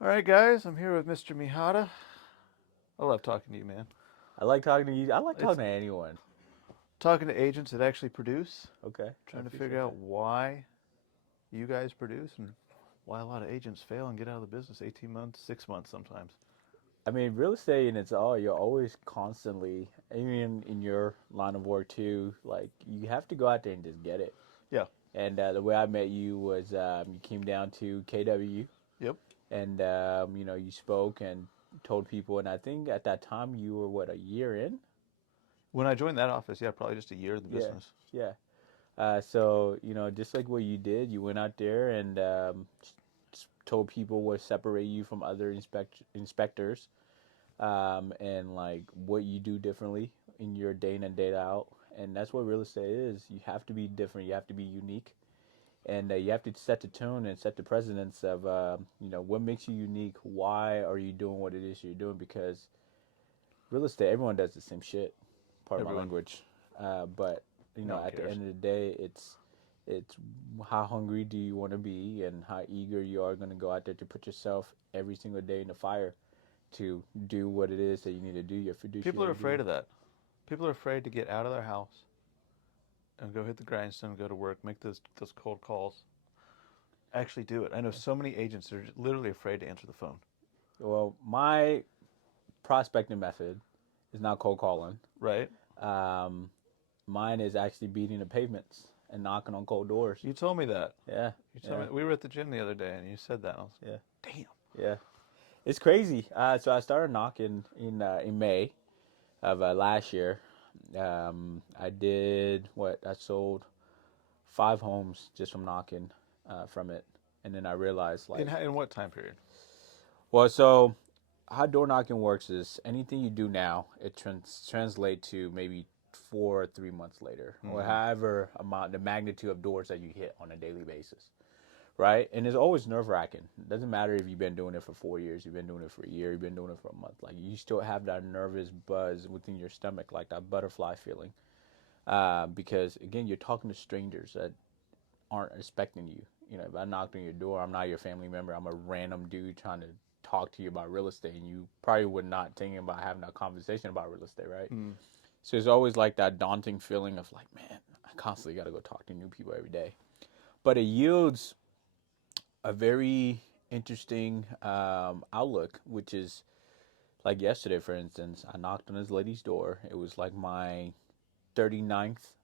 All right, guys, I'm here with Mr. Mihatta. I love talking to you, man. I like talking to you. I like It's talking to anyone. talking to agents that actually produce, Okay, I trying to figure appreciate out that. why you guys produce and why a lot of agents fail and get out of the business 18 months, 6 months sometimes. I mean, real estate and it's all you're always constantly, even in your line of work too. Like you have to go out there and just get it. Yeah. And the way I met you was you came down to KW Yep. and you spoke and told people. And I think at that time you were what, a year in? When I joined that office, yeah, probably just a year in the Yeah, business. yeah. So just like what you did, you went out there and told people what separate you from other inspectors, and like what you do differently in your day in and day out. And that's what real estate is. You have to be different. You have to be unique, and you have to set the tone and set the precedence of what makes you unique. Why are you doing what it is you're doing? Because real estate, everyone does the same shit. Part of my Everyone. language, but No one at the cares. end of the day, it's how hungry do you want to be and how eager you are going to go out there to put yourself every single day in the fire to do what it is that you need to do, your People are fiduciary afraid duty. of that. People are afraid to get out of their house and go hit the grindstone, go to work, make those cold calls. Actually do it. I know so many agents that are literally afraid to answer the phone. Well, my prospecting method is not cold calling. Right? Um, Mine is actually beating the pavements and knocking on cold doors. You told me that. Yeah, You told yeah, me we were at the gym the other day and you said that. And I was yeah, like, damn. yeah. It's crazy. So I started knocking in May of last year. I did what? I sold 5 homes just from knocking from it, and then I realized like, In what time period? well, so how door knocking works is anything you do now, it translate to maybe 4 or 3 months later, or Mm-hmm. however amount the magnitude of doors that you hit on a daily basis, right? And it's always nerve wracking. It doesn't matter if you've been doing it for 4 years, you've been doing it for a year, you've been doing it for a month. Like you still have that nervous buzz within your stomach, like that butterfly feeling, because again, you're talking to strangers that aren't expecting you. You know, if I knocked on your door, I'm not your family member. I'm a random dude trying to talk to you about real estate, and you probably would not thinking about having a conversation about real estate, right? Mm. So it's always like that daunting feeling of like, man, I constantly got to go talk to new people every day. But it yields a very interesting outlook, which is like yesterday, for instance, I knocked on this lady's door. It was like my 39th,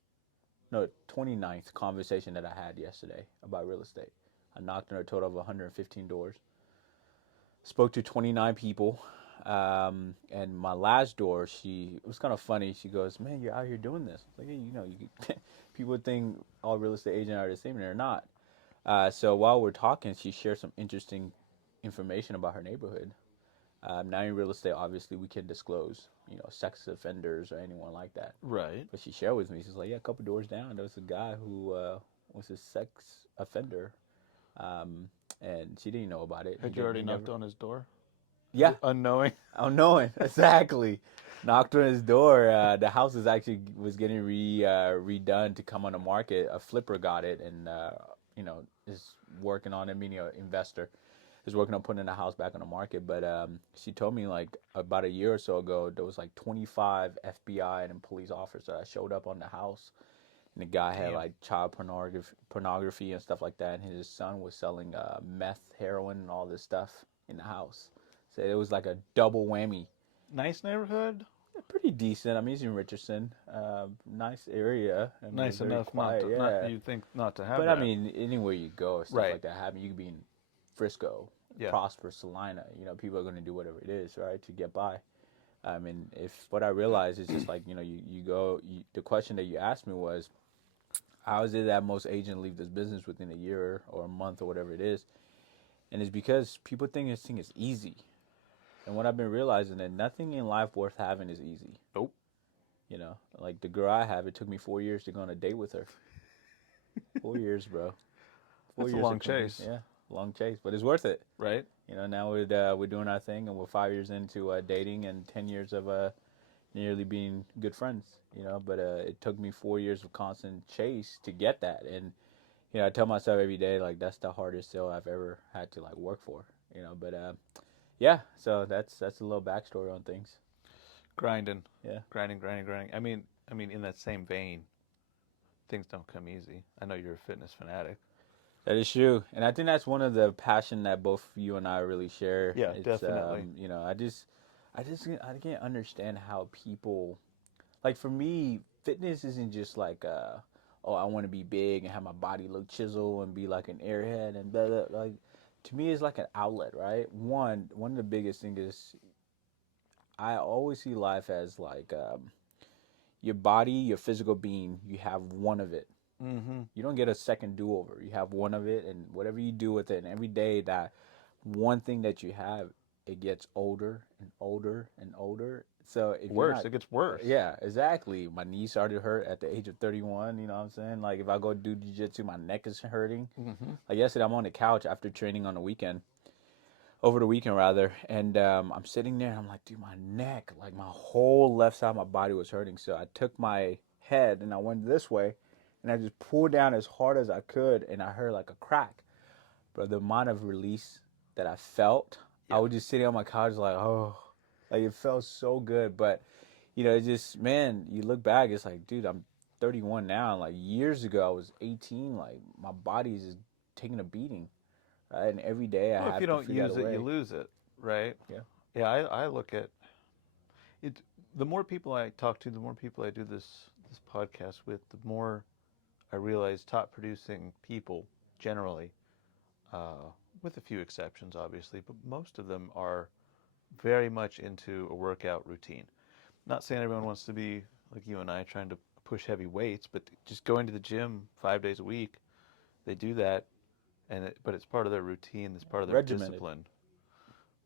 no, 29th conversation that I had yesterday about real estate. I knocked on a total of 115 doors, spoke to 29 people. And my last door, it was kind of funny. She goes, "Man, you're out here doing this." I was like, "Yeah, people think all real estate agents are the same, and they're not." So while we're talking, she shared some interesting information about her neighborhood. Now in real estate, obviously, we can disclose, sex offenders or anyone like that. Right. But she shared with me, she's like, yeah, a couple doors down, there was a guy who was a sex offender, um, and she didn't know about it. Had you already He knocked never, on his door? yeah, Unknowing. unknowing, exactly. Knocked on his door. The house was getting redone to come on the market. A flipper got it, and is working on it. Meaning, an investor is working on putting the house back on the market. But she told me like about a year or so ago, there was like 25 FBI and police officers that showed up on the house, and the guy had Damn. like child pornography and stuff like that. And his son was selling meth, heroin, and all this stuff in the house. So it was like a double whammy. Nice neighborhood. Pretty decent. I mean, he's in Richardson. Nice area. I mean, Nice very enough not quiet. to not Yeah. you think not to have But I that. mean, anywhere you go, stuff Right. like that happen. You could be in Frisco, Yeah. Prosper, Salina. People are going to do whatever it is, right, to get by. I mean, if what I realized is just like, you go, the question that you asked me was, how is it that most agents leave this business within a year or a month or whatever it is? And it's because people think this thing is easy. And what I've been realizing that nothing in life worth having is easy. Nope. Like the girl I have, it took me 4 years to go on a date with her. 4 years, bro. four That's a years long of cleaning. chase, Yeah, long chase, but it's worth it. right? Now we're doing our thing, and we're 5 years into dating and 10 years of nearly being good friends. But it took me 4 years of constant chase to get that, and I tell myself every day like that's the hardest sale I've ever had to like work for. you know. But yeah, so that's a little backstory on things. Grinding, Yeah, grinding. I mean, in that same vein, things don't come easy. I know you're a fitness fanatic. that is true, and I think that's one of the passion that both you and I really share. Yeah, It's definitely. you know, I can't understand how people like for me, fitness isn't just like oh, I want to be big and have my body look chisel and be like an airhead and blah, blah. Like to me, it's like an outlet, right? One of the biggest things is I always see life as like your body, your physical being. You have one of it. Mm-hmm. You don't get a second do over. You have one of it, and whatever you do with it, and every day that one thing that you have, it gets older and older and older. So if you're Worse, not, it gets worse. yeah, exactly. My knee started to hurt at the age of 31. You know what I'm saying? Like if I go do jiu-jitsu, my neck is hurting. Mm-hmm. Like yesterday, I'm on the couch after training on the weekend, over the weekend rather, and I'm sitting there and I'm like, dude, my neck, like my whole left side of my body was hurting. So I took my head and I went this way, and I just pulled down as hard as I could, and I heard like a crack. But the amount of release that I felt, I Yeah. was just sitting on my couch like, oh, like it felt so good. But you know, it just man, you look back, it's like, dude, I'm 31 now. And like years ago, I was 18. Like my body's just taking a beating, right? And every day I Well, if you have to don't figure out a use it, you way. lose it, right? Yeah. Yeah, I look at it. The more people I talk to, the more people I do this podcast with, the more I realize top producing people generally, with a few exceptions, obviously, but most of them are very much into a workout routine. Not saying everyone wants to be like you and I trying to push heavy weights, but just going to the gym 5 days a week, they do that, but it's part of their routine. It's part of their Regimented. discipline,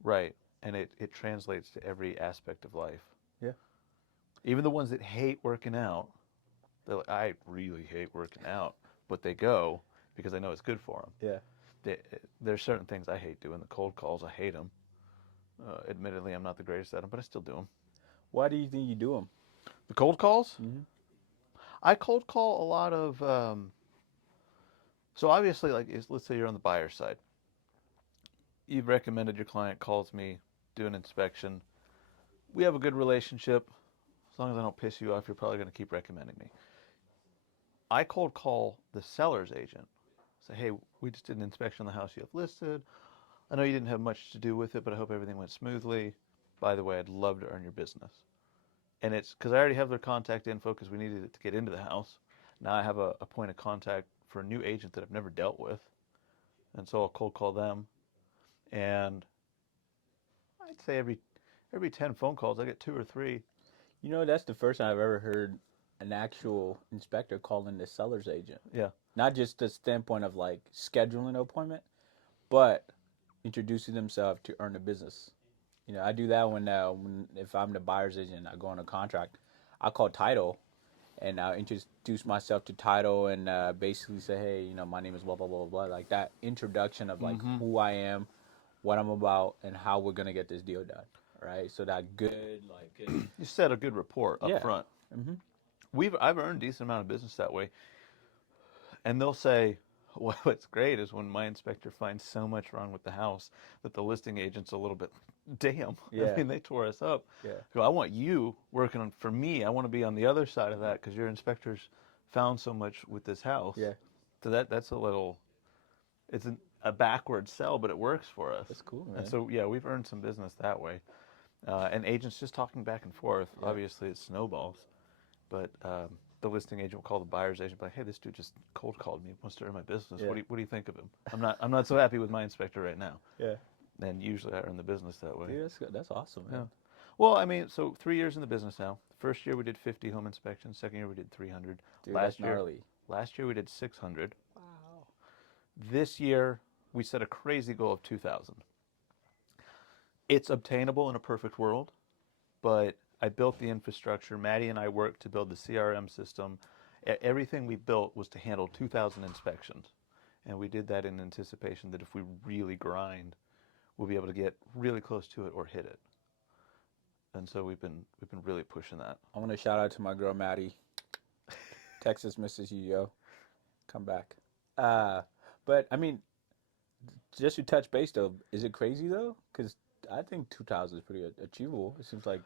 right? And it translates to every aspect of life. Yeah. Even the ones that hate working out, they're like, I really hate working out, but they go because they know it's good for them. Yeah. There's certain things I hate doing. The cold calls, I hate them. Admittedly, I'm not the greatest at them, but I still do them. Why do you think you do them? The cold calls, Mm-hmm. I cold call a lot of. So obviously, like, let's say you're on the buyer side. You've recommended your client calls me, do an inspection. We have a good relationship. As long as I don't piss you off, you're probably going to keep recommending me. I cold call the seller's agent. Say, hey, we just did an inspection on the house you have listed. I know you didn't have much to do with it, but I hope everything went smoothly. By the way, I'd love to earn your business. And it's because I already have their contact info because we needed it to get into the house. Now I have a point of contact for a new agent that I've never dealt with. And so I'll cold call them. And I'd say every 10 phone calls, I get two or three. You know, that's the first time I've ever heard an actual inspector calling the seller's agent. Yeah. Not just the standpoint of like scheduling an appointment, but introducing themselves to earn the business. You know, I do that when if I'm the buyer's agent, I go on a contract. I call title and I introduce myself to title and basically say, hey, you know, my name is blah blah blah blah. Like that introduction of like Mm-hmm. who I am, what I'm about, and how we're gonna get this deal done. Right. So that good like good. You set a good rapport up Yeah. front. Mm-hmm. I've earned a decent amount of business that way. And they'll say, well, what's great is when my inspector finds so much wrong with the house that the listing agent's a little bit, damn. I Yeah. mean, they tore us up. Yeah. So I want you working on for me. I want to be on the other side of that because your inspectors found so much with this house. Yeah. So that's a little, it's a backward sell, but it works for us. That's cool, And man. so yeah, we've earned some business that way. And agents just talking back and forth. Yeah. Obviously, it snowballs. But the listing agent will call the buyer's agent, like, "Hey, this dude just cold called me. Wants to earn my business. Yeah. What do you think of him? I'm not so happy with my inspector right now." Yeah. And usually I earn the business that way. Dude, that's good. That's awesome, man. Yeah. Well, I mean, so 3 years in the business now. First year we did 50 home inspections. Second year we did 300. Dude, that's gnarly. Last year we did 600. Wow. This year we set a crazy goal of 2,000. It's obtainable in a perfect world, but I built the infrastructure. Maddie and I worked to build the CRM system. Everything we built was to handle 2,000 inspections. And we did that in anticipation that if we really grind, we'll be able to get really close to it or hit it. And so we've been really pushing that. I want to shout out to my girl Maddie. Texas misses you, yo. Come back. But I mean, Just to touch base though, is it crazy though? Because I think 2,000 is pretty achievable. It seems like.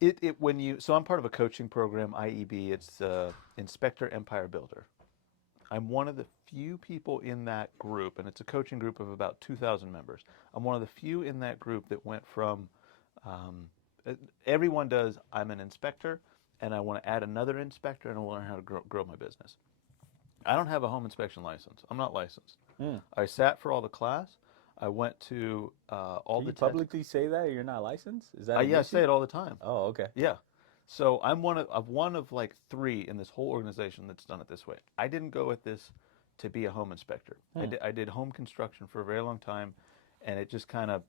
It when you so I'm part of a coaching program, IEB. It's Inspector Empire Builder. I'm one of the few people in that group, and it's a coaching group of about 2,000 members. I'm one of the few in that group that went from um, uh, everyone does. I'm an inspector, and I want to add another inspector, and I want to learn how to grow my business. I don't have a home inspection license. I'm not licensed. Mm. I sat for all the class. I went to all Can the you tests. publicly say that you're not licensed? Is that an Yeah, I say issue? it all the time. Oh, okay. Yeah. So I'm one of like three in this whole organization that's done it this way. I didn't go with this to be a home inspector. Hmm. I did home construction for a very long time, and it just kind of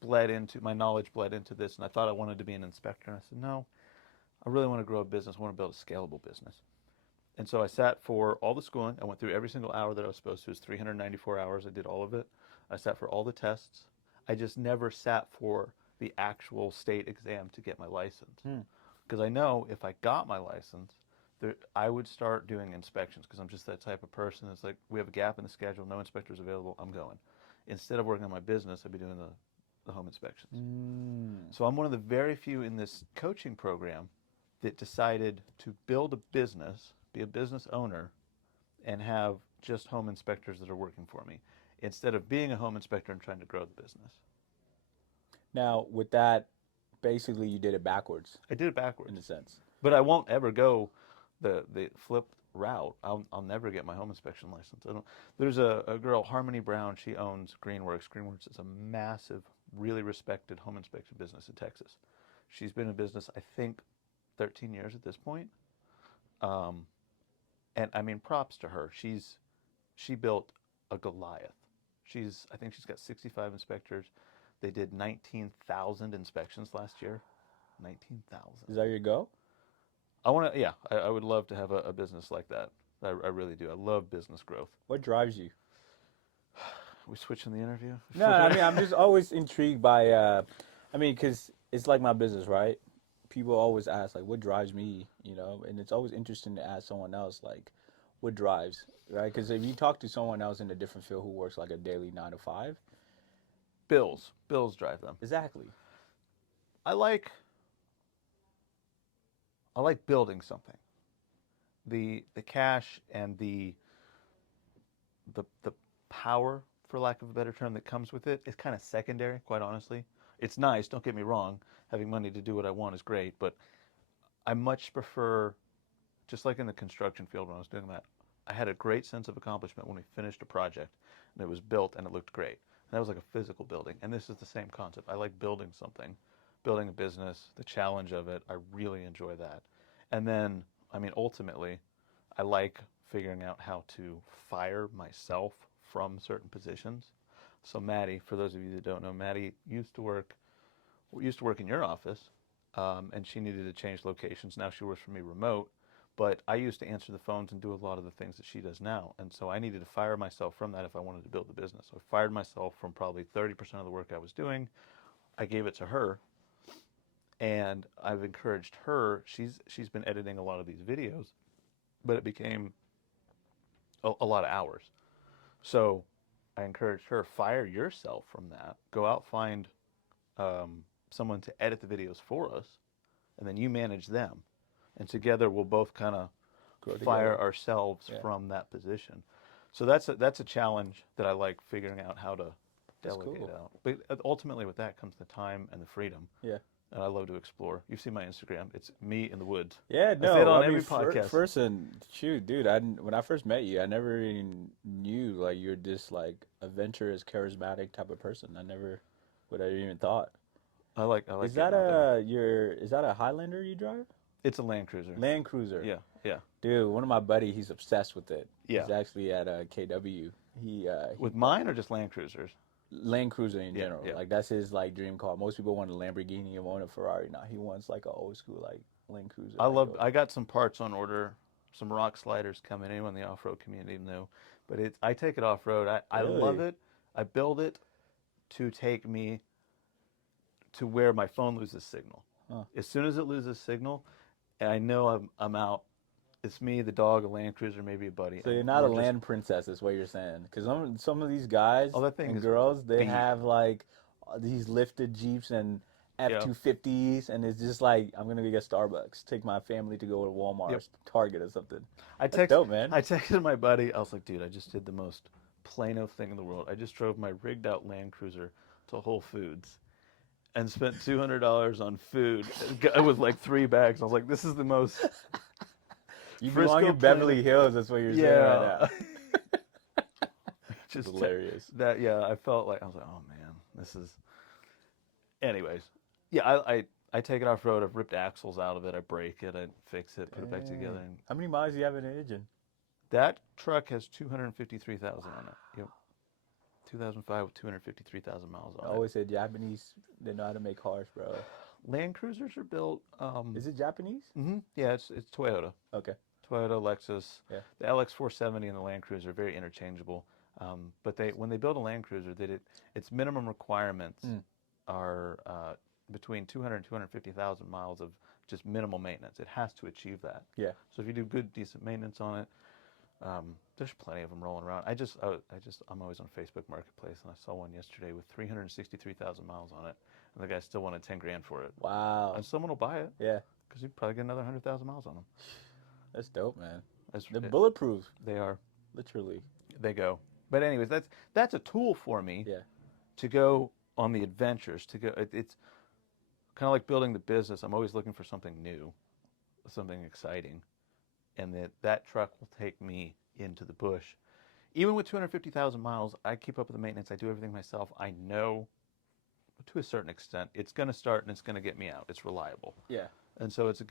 bled into my knowledge bled into this, and I thought I wanted to be an inspector. And I said, no, I really want to grow a business. I want to build a scalable business. And so I sat for all the schooling. I went through every single hour that I was supposed to. It was 394 hours. I did all of it. I sat for all the tests. I just never sat for the actual state exam to get my license. Hmm. Because I know if I got my license, I would start doing inspections because I'm just that type of person. It's like we have a gap in the schedule, no inspectors available, I'm going. Instead of working on my business, I'd be doing the home inspections. Mm. So I'm one of the very few in this coaching program that decided to build a business, be a business owner, and have just home inspectors that are working for me instead of being a home inspector and trying to grow the business. Now, with that, basically you did it backwards I did it in backwards, a sense. but I won't ever go the flipped route. I'll never get my home inspection license. I don't. There's a girl, Harmony Brown. She owns Greenworks. Greenworks is a massive, really respected home inspection business in Texas. She's been in business, I think, 13 years at this point. Um, and I mean, props to her. She built a Goliath. I think she's got 65 inspectors. They did 19,000 inspections last year. 19,000. Is that your goal? I want to, yeah, I would love to have a business like that. I really do. I love business growth. What drives you? We switching the interview? No, I mean I'm just always intrigued by. I mean, because it's like my business, right? People always ask like, what drives me, and it's always interesting to ask someone else like, what drives, right? Because if you talk to someone else in a different field who works like a daily 9 to 5, Bills drive them. exactly. I like I like building something. The cash and the power, for lack of a better term, that comes with it is kind of secondary, quite honestly. It's nice, don't get me wrong. Having money to do what I want is great, but I much prefer, just like in the construction field when I was doing that, I had a great sense of accomplishment when we finished a project and it was built and it looked great. And that was like a physical building. And this is the same concept. I like building something, building a business, the challenge of it. I really enjoy that. And then, I mean, ultimately, I like figuring out how to fire myself from certain positions. So Maddie, for those of you that don't know, Maddie used to work in your office, and she needed to change locations. Now she works for me remote, but I used to answer the phones and do a lot of the things that she does now. And so I needed to fire myself from that if I wanted to build the business. So I fired myself from probably 30% of the work I was doing. I gave it to her, and I've encouraged her. She's been editing a lot of these videos, but it became a lot of hours. So I encouraged her, fire yourself from that. Go out, find someone to edit the videos for us, and then you manage them. And together we'll both kind of Grow fire together. ourselves Yeah, from that position. So that's a challenge that I like figuring out how to that's delegate cool. out. But ultimately, with that comes the time and the freedom. Yeah. And I love to explore. You've seen my Instagram. It's me in the woods. Yeah, I say it no, on I mean, every podcast. first and shoot, dude, when I first met you, I never even knew like you're this like adventurous, charismatic type of person. I never would have even thought. I like Is that getting out there. is that a Highlander you drive? It's a Land Cruiser. Land Cruiser. Yeah, yeah, Dude, one of my buddy, he's obsessed with it. yeah. He's actually at KW. He With mine or just Land Cruisers? Land Cruiser in Yeah, general. yeah. Like that's his like dream car. Most people want a Lamborghini and want a Ferrari. Now he wants like a old school like Land Cruiser. I Like love. I got some parts on order, some rock sliders coming in when the off-road community knew, but I take it off-road. I love really? it. I build it to take me to where my phone loses signal. Huh. As soon as it loses signal, and I know I'm out It's me, the dog, a Land Cruiser, maybe a buddy, So and you're not a we're just. land princess, is what you're saying. Because some of these guys Oh, that thing and is girls, they beat. have like these lifted Jeeps and Yeah. F-250s, and it's just like, I'm gonna go get Starbucks, take my family to go to Walmart, Yep. or Target, or something. I That's text. dope, man. I texted my buddy. I was like, dude, I just did the most Plano thing in the world. I just drove my rigged out Land Cruiser to Whole Foods and spent $200 on food with like 3 bags. I was like, this is the most You belong Frisco in Plano. Beverly Hills. That's what you're saying right Yeah. now. That's just hilarious. that. Yeah, I felt like I was like, oh man, this is. Anyways, yeah, I take it off road. I've ripped axles out of it. I break it. I fix it. Put it back together. Dang. And How many miles do you have in an engine? that truck has 253,000 on it. Yep. 2005 with 253,000 miles I on it. always say Japanese, they know how to make cars, bro. Land Cruisers are built. Is it Japanese? Yeah, it's Toyota, Okay. Toyota, Lexus. Yeah. The LX470 and the Land Cruiser are very interchangeable. But when they build a Land Cruiser, its minimum requirements Mm. are between 200 and 250,000 miles of just minimal maintenance. It has to achieve that. Yeah. So if you do good, decent maintenance on it, there's plenty of them rolling around. I'm always on Facebook Marketplace, and I saw one yesterday with 363,000 miles on it, and the guy still wanted 10 grand for it. Wow. And someone will buy it Yeah. because you probably get another 100,000 miles on them. That's dope, man. That's, They're bulletproof, they are. literally. They go. But anyways, that's a tool for me Yeah. to go on the adventures. To go, it's kind of like building the business. I'm always looking for something new, something exciting, and that truck will take me into the bush. Even with 250,000 miles, I keep up with the maintenance. I do everything myself. I know, to a certain extent, it's going to start and it's going to get me out. It's reliable, Yeah. and so it's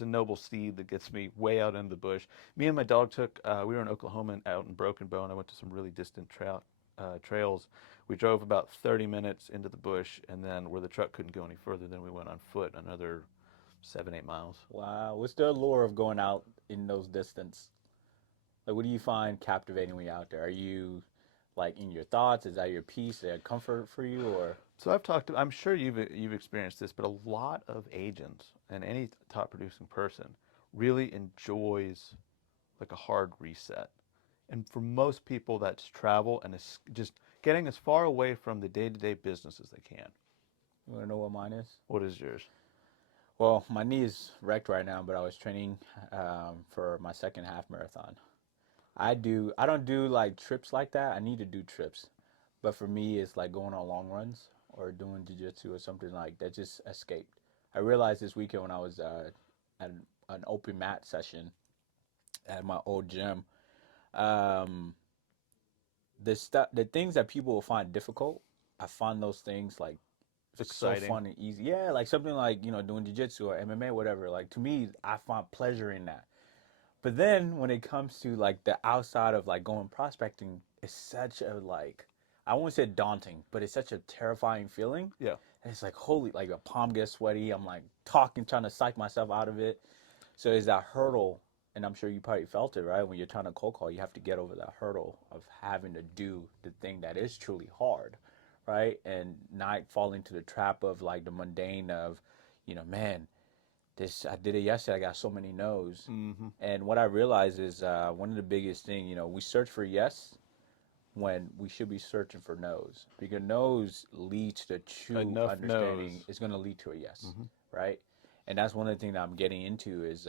a noble steed that gets me way out into the bush. Me and my dog we were in Oklahoma and out in Broken Bow, and I went to some really distant trails. We drove about 30 minutes into the bush, and then where the truck couldn't go any further, then we went on foot another 7, 8 miles. Wow. What's the allure of going out in those distance? Like, what do you find captivating when you're out there? Are you like in your thoughts? Is that your peace? Is that comfort for you, or? So I'm sure you've experienced this, but a lot of agents and any top producing person really enjoys like a hard reset. And for most people, that's travel and just getting as far away from the day-to-day business as they can. You want to know what mine is? What is yours? Well, my knee is wrecked right now, but I was training for my second half marathon. I don't do like trips like that. I need to do trips. But for me, it's like going on long runs or doing jiu-jitsu or something like that. Just escaped. I realized this weekend when I was at an open mat session at my old gym, um, the things that people will find difficult, I find those things like It's so exciting. fun and easy. Yeah, like something like, doing jiu-jitsu or MMA, whatever. Like to me, I find pleasure in that. But then when it comes to like the outside of like going prospecting, it's such a like, I won't say daunting, but it's such a terrifying feeling. Yeah. And it's like holy, like a palm gets sweaty. I'm like talking, trying to psych myself out of it. So is that hurdle, and I'm sure you probably felt it, right? When you're trying to cold call, you have to get over that hurdle of having to do the thing that is truly hard, right? And not fall into the trap of like the mundane of, man, this I did it yesterday. I got so many no's. Mm-hmm. And what I realize is one of the biggest thing, we search for yes when we should be searching for no's, because no's leads to true Enough understanding. no's. Is going to lead to a yes, Mm-hmm. right? And that's one of the things that I'm getting into is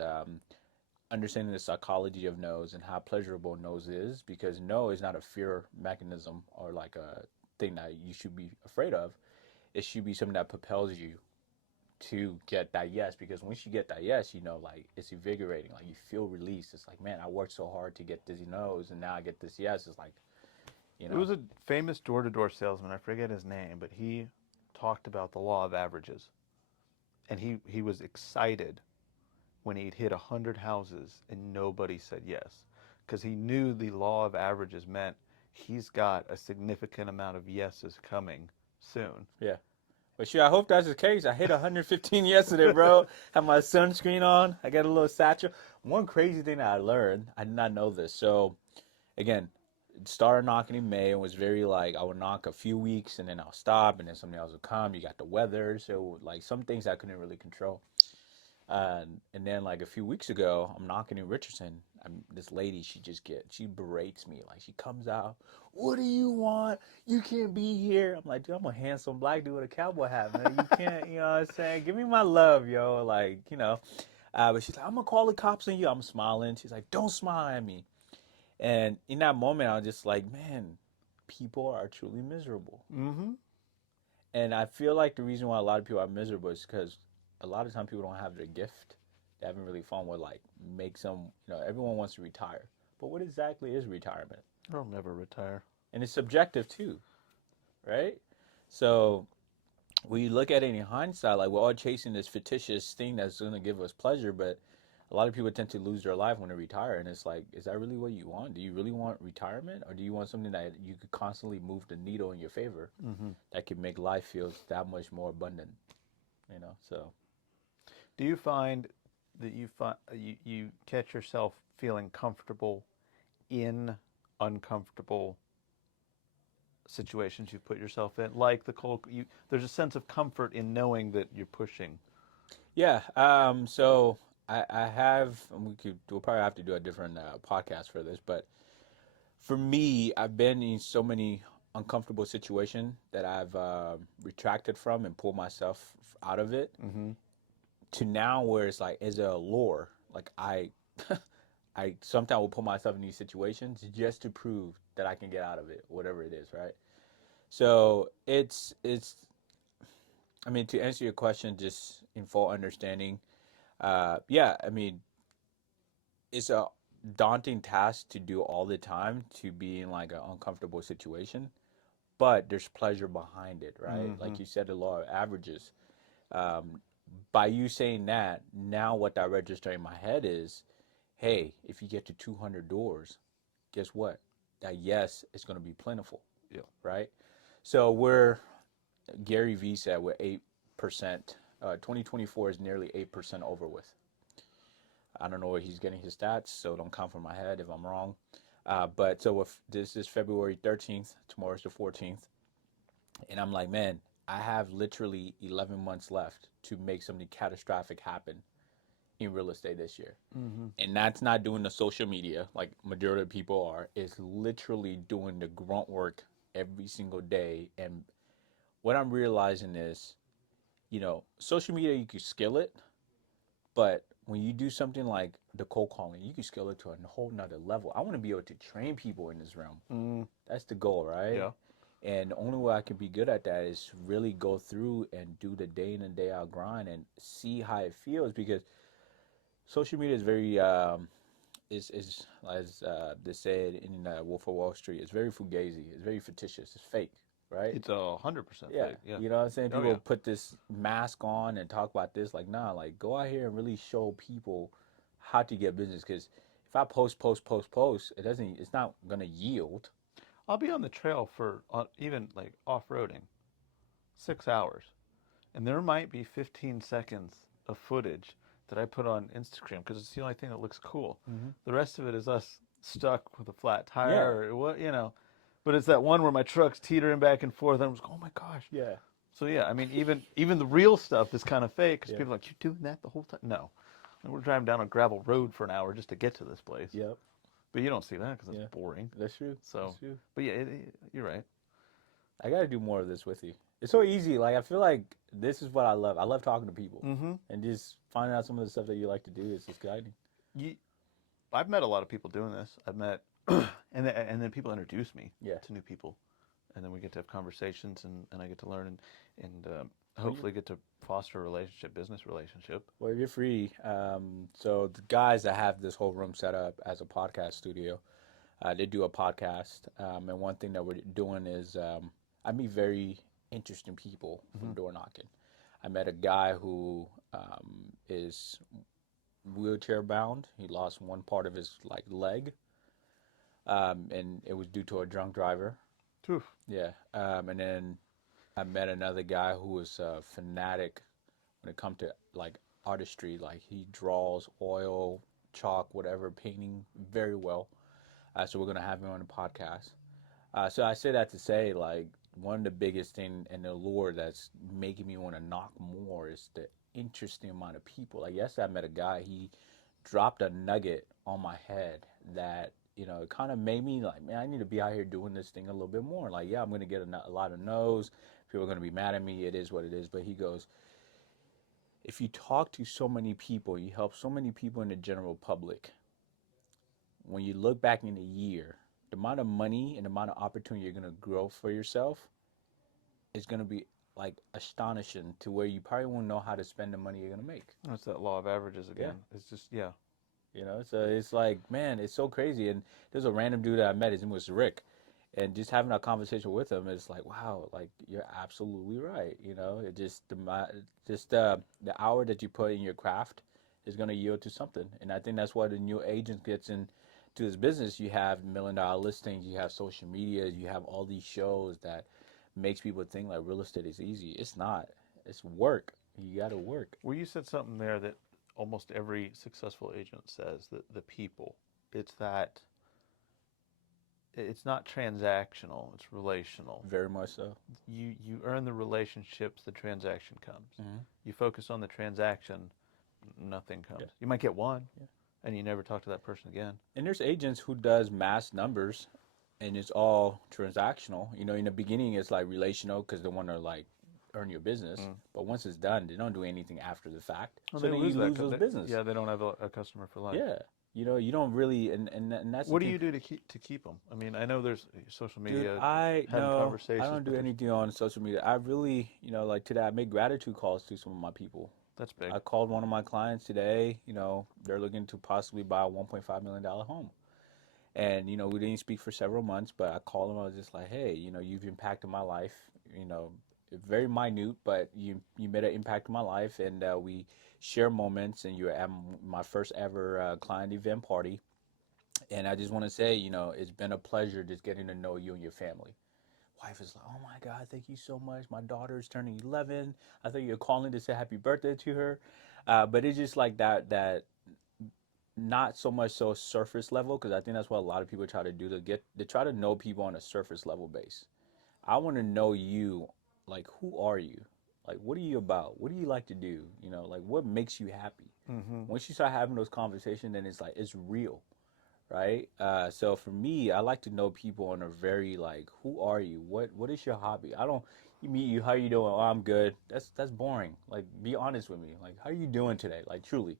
understanding the psychology of no's and how pleasurable no's is, because no is not a fear mechanism or like a thing that you should be afraid of. It should be something that propels you to get that yes, because once you get that yes, like it's invigorating, like you feel released. It's like, man, I worked so hard to get this no's and now I get this yes. It's like, It was a famous door-to-door salesman. I forget his name, but he talked about the law of averages, and he was excited when he'd hit 100 houses and nobody said yes, because he knew the law of averages meant he's got a significant amount of yeses coming soon. Yeah. But sure, I hope that's the case. I hit 115 yesterday, bro. Had my sunscreen on. I got a little satchel. One crazy thing that I learned, I did not know this. So, again, it started knocking in May and was very like, I would knock a few weeks and then I'll stop and then something else would come. You got the weather. So, like, some things I couldn't really control. And then like a few weeks ago, I'm knocking in Richardson. This lady, she berates me. Like she comes out, what do you want? You can't be here. I'm like, dude, I'm a handsome black dude with a cowboy hat, man. You can't, you know what I'm saying? Give me my love, yo. Like, you know. But she's like, I'm gonna call the cops on you. I'm smiling. She's like, don't smile at me. And in that moment, I was just like, man, people are truly miserable. Mm-hmm. And I feel like the reason why a lot of people are miserable is because a lot of times people don't have their gift. They haven't really found what like makes them. You know, everyone wants to retire, but what exactly is retirement? I'll never retire. And it's subjective too, right? So when you look at it in hindsight, like we're all chasing this fictitious thing that's going to give us pleasure, but a lot of people tend to lose their life when they retire, and it's like, is that really what you want? Do you really want retirement, or do you want something that you could constantly move the needle in your favor, Mm-hmm. that could make life feel that much more abundant? You know, so Do you find that you catch yourself feeling comfortable in uncomfortable situations you put yourself in, like the cold? There's a sense of comfort in knowing that you're pushing. yeah. So I have, and we'll probably have to do a different podcast for this, but for me, I've been in so many uncomfortable situations that I've retracted from and pulled myself out of it, Mm-hmm. to now where it's like as a lure, like I sometimes will put myself in these situations just to prove that I can get out of it, whatever it is, right? So it's I mean, to answer your question just in full understanding, yeah, I mean, it's a daunting task to do all the time, to be in like an uncomfortable situation, but there's pleasure behind it, right? Mm-hmm. Like you said, the law of averages. Um, by you saying that, now what that register in my head is, hey, if you get to 200 doors, guess what? That yes is going to be plentiful, Yeah. right? So we're, Gary Vee said we're 8%. 2024 is nearly 8% over with. I don't know where he's getting his stats, so don't come from my head if I'm wrong. But so if this is February 13th, tomorrow's the 14th, and I'm like, man, I have literally 11 months left to make something catastrophic happen in real estate this year. Mm-hmm. And that's not doing the social media like majority of people are. It's literally doing the grunt work every single day. And what I'm realizing is, social media, you can skill it, but when you do something like the cold calling, you can scale it to a whole nother level. I want to be able to train people in this realm. Mm, That's the goal, right? yeah. And the only way I can be good at that is really go through and do the day in and day out grind and see how it feels, because social media is very is as they said in Wolf of Wall Street, it's very fugazi, it's very fictitious, it's fake, right? It's 100% Yeah, fake. Yeah. you know what I'm saying? Oh People yeah. put this mask on and talk about this, like, nah, like go out here and really show people how to get business. Because if I post, it's not gonna yield. I'll be on the trail for even like off-roading, 6 hours, and there might be 15 seconds of footage that I put on Instagram because it's the only thing that looks cool. Mm-hmm. The rest of it is us stuck with a flat Yeah, tire or what. But it's that one where my truck's teetering back and forth, and I'm just, oh my gosh. yeah, So yeah, I mean, even the real stuff is kind of fake because yeah, people are like, you're doing that the whole time. No, we're driving down a gravel road for an hour just to get to this place. yep, But you don't see that because yeah. it's boring. That's true. So, That's true. but yeah, you're right. I gotta do more of this with you. It's so easy. Like I feel like this is what I love. I love talking to people Mm-hmm. and just finding out some of the stuff that you like to do is just guiding. You, I've met a lot of people doing this. I've met, and then people introduce me Yeah. to new people, and then we get to have conversations, and I get to learn and Well, you- hopefully get to foster a relationship, business relationship. Well, if you're free, so the guys that have this whole room set up as a podcast studio, they do a podcast, and one thing that we're doing is I meet very interesting people from Mm-hmm. door knocking. I met a guy who is wheelchair bound. He lost one part of his like leg, and it was due to a drunk driver. Oof. Yeah, and then I met another guy who was a fanatic when it comes to like artistry. Like he draws oil, chalk, whatever, painting very well. So we're gonna have him on the podcast. So I say that to say, like, one of the biggest thing and the lure that's making me want to knock more is the interesting amount of people. Like yesterday, I met a guy. He dropped a nugget on my head that it kind of made me like, man, I need to be out here doing this thing a little bit more. Like, yeah, I'm gonna get a lot of no's. People are gonna be mad at me. It is what it is. But he goes, if you talk to so many people, you help so many people in the general public. When you look back in a year, the amount of money and the amount of opportunity you're gonna grow for yourself is gonna be like astonishing to where you probably won't know how to spend the money you're gonna make. That's that law of averages Yeah. again. It's just, yeah. So it's like, man, it's so crazy. And there's a random dude that I met. His name was Rick, and just having a conversation with him is like, wow, like you're absolutely right. It just the hour that you put in your craft is gonna yield to something. And I think that's why the new agent gets into this business. You have $1 million listings, you have social media, you have all these shows that makes people think like real estate is easy. It's not. It's work. You got to work. Well, you said something there that almost every successful agent says, that the people. It's that it's not transactional, it's relational. Very much so. You earn the relationships, the transaction comes. Mm-hmm. You focus on the transaction, nothing comes. Yeah. You might get one, Yeah. and you never talk to that person again. And there's agents who does mass numbers, and it's all transactional. In the beginning, it's like relational because they want to like earn your business. But once it's done, they don't do anything after the fact. Well, so they then lose you that lose those business. Yeah, they don't have a customer for life. Yeah. You don't really, and that's What the do thing. you do to keep them? I mean, I know there's social Dude, media, I having no, conversations. I don't do but anything on social media. I really, like today, I make gratitude calls to some of my people. that's big. I called one of my clients today. They're looking to possibly buy a $1.5 million home. And, we didn't speak for several months, but I called them. I was just like, hey, you've impacted my life, very minute, but you made an impact in my life. And we share moments, and you're at my first ever client event party. And I just want to say, it's been a pleasure just getting to know you and your family. Wife is like, oh my God, thank you so much. My daughter's turning 11. I thought you were calling to say happy birthday to her. But it's just like that not so much so surface level, because I think that's what a lot of people try to do. They try to know people on a surface level base. I want to know you, like, who are you? Like, what are you about? What do you like to do? Like, what makes you happy? Mm-hmm. Once you start having those conversations, then it's like it's real, right? So for me, I like to know people on a very like, who are you? What is your hobby? I don't. You meet you, how you doing? Oh, I'm good. That's boring. Like, be honest with me. Like, how are you doing today? Like, truly,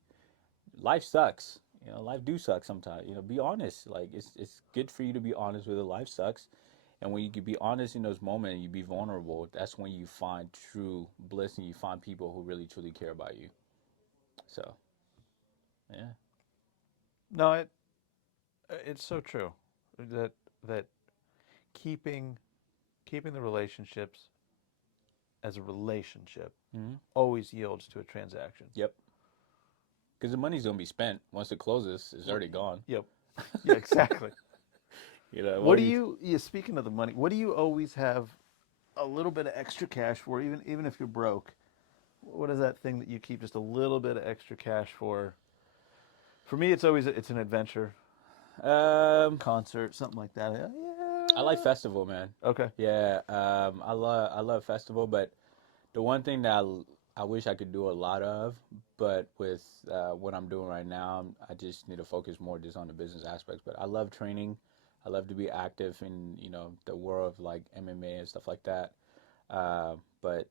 life sucks. Life do suck sometimes. Be honest. Like, it's good for you to be honest with it. Life sucks. And when you can be honest in those moments and you be vulnerable, that's when you find true bliss and you find people who really truly care about you. So, yeah. No, it's so true that keeping keeping the relationships as a relationship Mm-hmm. always yields to a transaction. Yep. Because the money's gonna be spent once it closes. It's already gone. Yep. Yeah, exactly. What do Speaking of the money, what do you always have a little bit of extra cash for, even if you're broke? What is that thing that you keep just a little bit of extra cash for? For me, it's an adventure, concert, something like that. Yeah. I like festival, man. Okay. Yeah. I love festival, but the one thing that I wish I could do a lot of, but with what I'm doing right now, I just need to focus more just on the business aspects. But I love training. I love to be active in the world of like MMA and stuff like that. But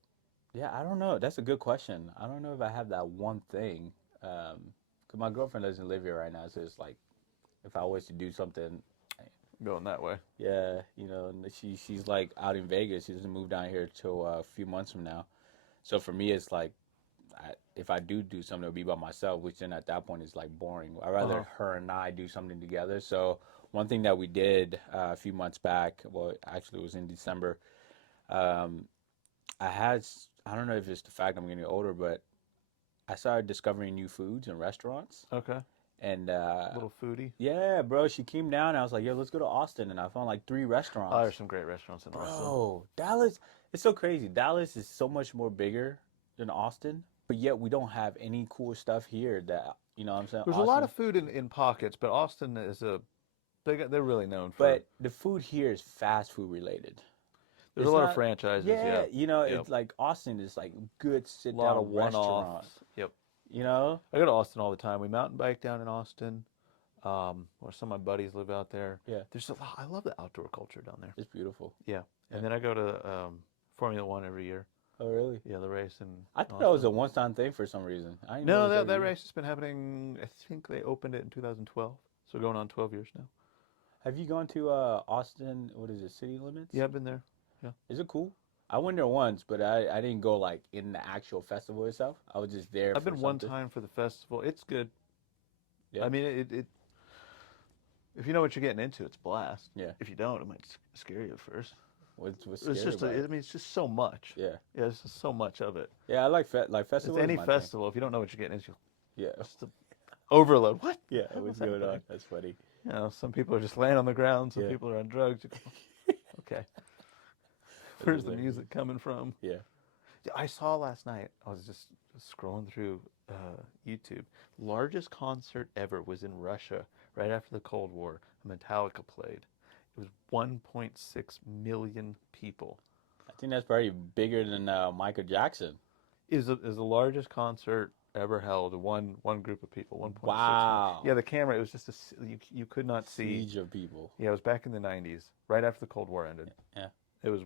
yeah, I don't know. That's a good question. I don't know if I have that one thing. 'Cause my girlfriend doesn't live here right now, so it's like if I was to do something, Going that way. yeah, and she's like out in Vegas. She doesn't move down here till a few months from now. So for me, it's like if I do something, it'll be by myself, which then at that point is like boring. I'd rather her and I do something together. So one thing that we did a few months back, well, actually it was in December. Um, I don't know if it's the fact I'm getting older, but I started discovering new foods and restaurants. Okay. And Little foodie. yeah, bro, she came down and I was like, yo, let's go to Austin. And I found like 3 restaurants. Oh, there's some great restaurants in Austin. Bro, Dallas, it's so crazy. Dallas is so much more bigger than Austin, but yet we don't have any cool stuff here that, what I'm saying? There's a lot of food in pockets, but Austin is they're really known for. But the food here is fast food related. There's a lot of franchises. Yeah, Yeah. you know, Yep. it's like Austin is like good A sit lot down of restaurant. one-offs. Yep. You know, I go to Austin all the time. We mountain bike down in Austin. Or some of my buddies live out there. yeah, There's a lot. I love the outdoor culture down there. it's beautiful. Yeah. Yeah. And then I go to Formula One every year. Oh, really? Yeah, the race in I thought that was Austin. a one-time thing for some reason. I didn't know it No, was that every that year. race has been happening. I think they opened it in 2012, so going on 12 years now. Have you gone to Austin? What is it? City Limits? Yeah, I've been there. Yeah, Is it cool? I went there once, but I didn't go like in the actual festival itself. I was just there I've for been one something. time for the festival. It's good. Yeah, I mean, it if you know what you're getting into, it's a blast. yeah. If you don't, it might scare you at first. What's It's scary just, about I it? mean, it's just so much. Yeah, Yeah, it's just so much of it. yeah. I like It's festival is any my thing. festival. If you don't know what you're getting into, Yeah, it's the overload. What? yeah. How's What's that going on? happening? That's funny. You know, some people are just laying on the ground. Some Yeah. people are on drugs. You go, okay, That's where's the hilarious. music coming from? Yeah. Yeah, I saw last night. I was just scrolling through YouTube. Largest concert ever was in Russia right after the Cold War. Metallica played. It was 1.6 million people. I think that's probably bigger than Michael Jackson. Is the largest concert ever held. One group of people. 1.6 million. Wow. Yeah, the camera. It was just you could not see. Siege of people. Yeah, it was back in the 90s, right after the Cold War ended. Yeah. It was.